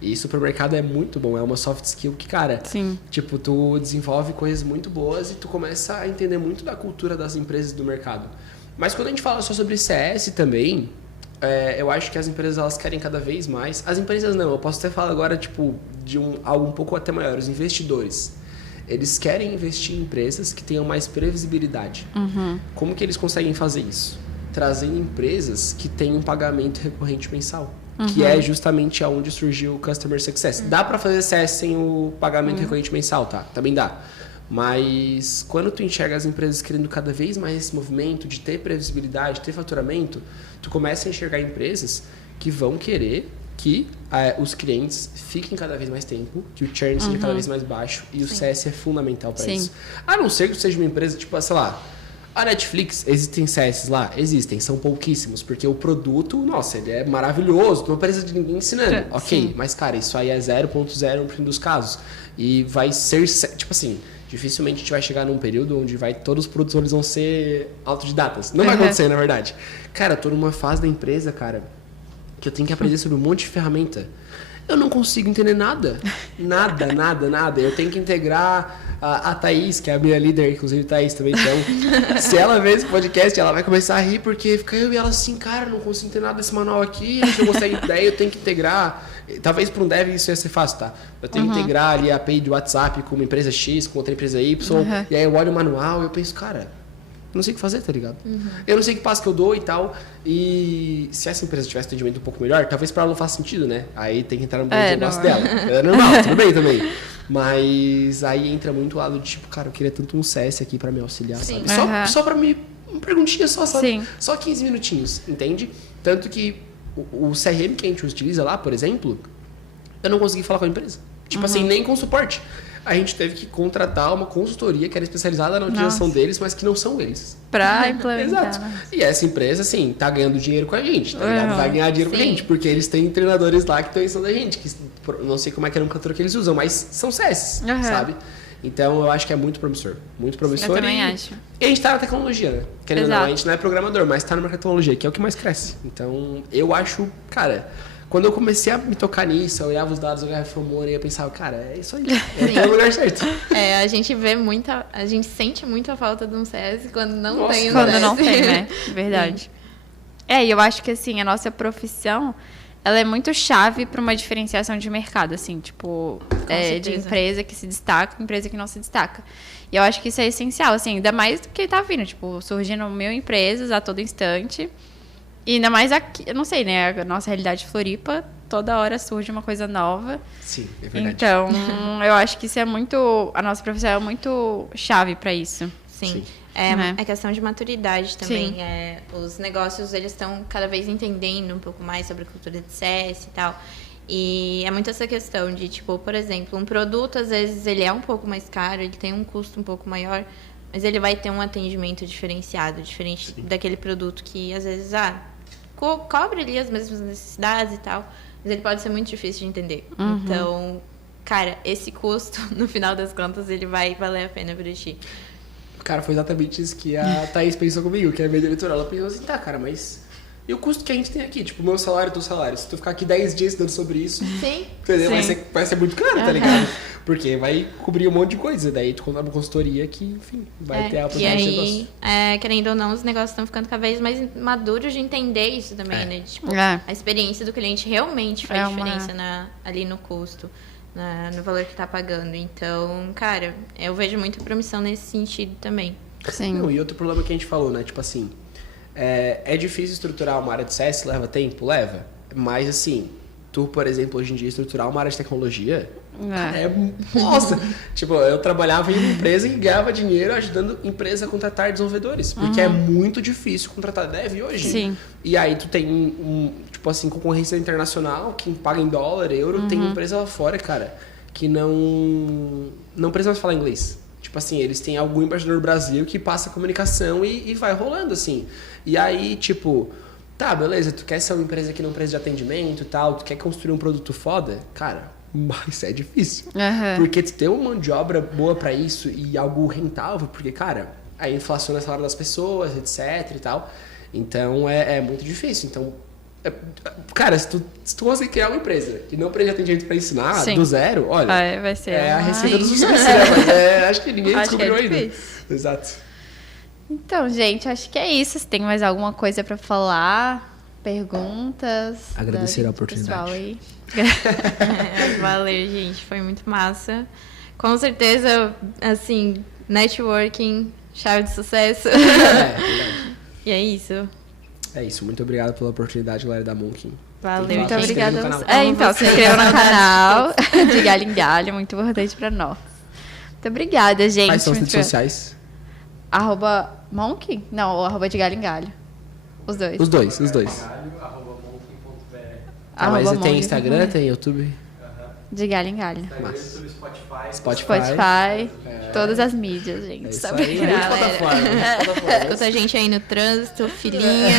E isso pro mercado é muito bom, é uma soft skill que, cara, tipo, tu desenvolve coisas muito boas e tu começa a entender muito da cultura das empresas do mercado. Mas quando a gente fala só sobre CS também, eu acho que as empresas, elas querem cada vez mais... As empresas não, eu posso até falar agora, tipo, de algo um pouco até maior, os investidores. Eles querem investir em empresas que tenham mais previsibilidade. Como que eles conseguem fazer isso? Trazendo empresas que têm um pagamento recorrente mensal, que é justamente aonde surgiu o Customer Success. Dá para fazer CS sem o pagamento recorrente mensal, tá? Também dá. Mas quando tu enxerga as empresas querendo cada vez mais esse movimento de ter previsibilidade, ter faturamento, tu começa a enxergar empresas que vão querer que os clientes fiquem cada vez mais tempo, que o churn seja cada vez mais baixo, e o CS é fundamental para isso. A não ser que tu seja uma empresa, tipo, sei lá, a Netflix, existem CS lá? Existem, são pouquíssimos, porque o produto, nossa, ele é maravilhoso, tu não precisa de ninguém ensinando, ok, mas cara, isso aí é 0.01% dos casos, e vai ser, tipo assim, dificilmente a gente vai chegar num período onde todos os produtos eles vão ser autodidatas, não vai acontecer, na verdade. Cara, eu tô numa fase da empresa, cara, que eu tenho que aprender sobre um monte de ferramenta. Eu não consigo entender nada. Nada. Eu tenho que integrar a Thaís, que é a minha líder, inclusive Thaís também. Então, se ela vê esse podcast, ela vai começar a rir, porque fica eu e ela assim, cara, não consigo entender nada desse manual aqui. Se eu gostar de ideia, eu tenho que integrar. Talvez para um dev isso ia ser fácil, tá? Eu tenho que integrar ali a API do WhatsApp com uma empresa X, com outra empresa Y. E aí eu olho o manual e eu penso, cara... não sei o que fazer, tá ligado? Eu não sei que passo que eu dou e tal. E se essa empresa tivesse atendimento um pouco melhor, talvez pra ela não faça sentido, né? Aí tem que entrar no negócio dela. É normal, tudo bem também. Mas aí entra muito o lado de tipo, cara, eu queria tanto um CS aqui pra me auxiliar, sabe? Só pra me... uma perguntinha só, sabe? Só 15 minutinhos, entende? Tanto que o CRM que a gente utiliza lá, por exemplo, eu não consegui falar com a empresa. Tipo assim, nem com suporte. A gente teve que contratar uma consultoria que era especializada na utilização deles, mas que não são eles. Pra implementar. Exato. E essa empresa, assim, tá ganhando dinheiro com a gente, tá ligado? Vai ganhar dinheiro com a gente, porque eles têm treinadores lá que estão ensinando a gente, que não sei como é que é o nomenclatura que eles usam, mas são CS, sabe? Então, eu acho que é muito promissor. Muito promissor. Eu também acho. E a gente tá na tecnologia, né? Querendo ou não, a gente não é programador, mas tá no mercado de tecnologia, que é o que mais cresce. Então, eu acho, cara... Quando eu comecei a me tocar nisso, eu olhava os dados, eu olhava e eu pensava, cara, é isso aí. É o lugar certo. A gente vê muita... A gente sente muito a falta de um CS quando não tem um quando CS. Não tem, né? Verdade. E eu acho que, assim, a nossa profissão, ela é muito chave para uma diferenciação de mercado, assim, tipo, de empresa que se destaca, empresa que não se destaca. E eu acho que isso é essencial, assim, ainda mais do que tá vindo, tipo, surgindo mil empresas a todo instante. E ainda mais aqui, eu não sei, né? A nossa realidade de Floripa, toda hora surge uma coisa nova. Sim, é verdade. Então, eu acho que isso é muito... A nossa profissão é muito chave para isso. Sim. É questão de maturidade também. Os negócios, eles estão cada vez entendendo um pouco mais sobre a cultura de CS e tal. E é muito essa questão de, tipo, por exemplo, um produto, às vezes, ele é um pouco mais caro, ele tem um custo um pouco maior, mas ele vai ter um atendimento diferenciado, diferente daquele produto que, às vezes, cobre ali as mesmas necessidades e tal, mas ele pode ser muito difícil de entender. Então, cara, esse custo, no final das contas, ele vai valer a pena pra ti. Cara, foi exatamente isso que a Thaís pensou comigo, que é a minha diretora. Ela pensou assim, tá, cara, mas... E o custo que a gente tem aqui? Tipo, meu salário e teu salário. Se tu ficar aqui 10 dias estudando sobre isso... Sim. Entendeu? Vai ser muito caro, tá ligado? Porque vai cobrir um monte de coisa. Daí tu contrata uma consultoria que, enfim, vai ter a oportunidade de negócio. Querendo ou não, os negócios estão ficando cada vez mais maduros de entender isso também, né? Tipo, a experiência do cliente realmente faz diferença ali no custo. No valor que tá pagando. Então, cara, eu vejo muita promissão nesse sentido também. Sim. Não, e outro problema que a gente falou, né? Tipo assim, é difícil estruturar uma área de CS, leva tempo? Leva. Mas assim, tu, por exemplo, hoje em dia, estruturar uma área de tecnologia nossa! Tipo, eu trabalhava em uma empresa e ganhava dinheiro ajudando empresa a contratar desenvolvedores. Porque é muito difícil contratar dev hoje. Sim. E aí tu tem tipo assim, concorrência internacional, quem paga em dólar, euro, tem empresa lá fora, cara, que não precisa mais falar inglês. Tipo assim, eles têm algum embaixador do Brasil que passa a comunicação e vai rolando, assim. E aí, tipo, tá, beleza, tu quer ser uma empresa que não precisa de atendimento e tal, tu quer construir um produto foda? Cara, mas é difícil. Porque tu ter uma mão de obra boa pra isso e algo rentável, porque, cara, aí inflaciona o salário das pessoas, etc e tal. Então, é muito difícil. Então, cara, se tu conseguir criar uma empresa que não precisa de atendimento pra ensinar, do zero, olha, vai ser a receita do sucesso, né? Mas acho que ninguém descobriu ainda. Exato. Então, gente, acho que é isso. Se tem mais alguma coisa pra falar, perguntas... Agradecer a oportunidade. Aí. Valeu, gente. Foi muito massa. Com certeza, assim, networking, chave de sucesso. E é isso. É isso. Muito obrigado pela oportunidade, galera da Monkin. Valeu. Muito obrigada. Então, Se inscreva no canal de Galho em Galho. Muito importante pra nós. Muito obrigada, gente. Quais são as redes sociais? @Monkin? Não, ou @de Galho em Galho. Os dois. Os dois. Mas tem Instagram, tem YouTube? De Galho em Galho. Spotify. Todas as mídias, gente. Isso aí, muito plataforma. Escuta a gente aí no trânsito, filhinha.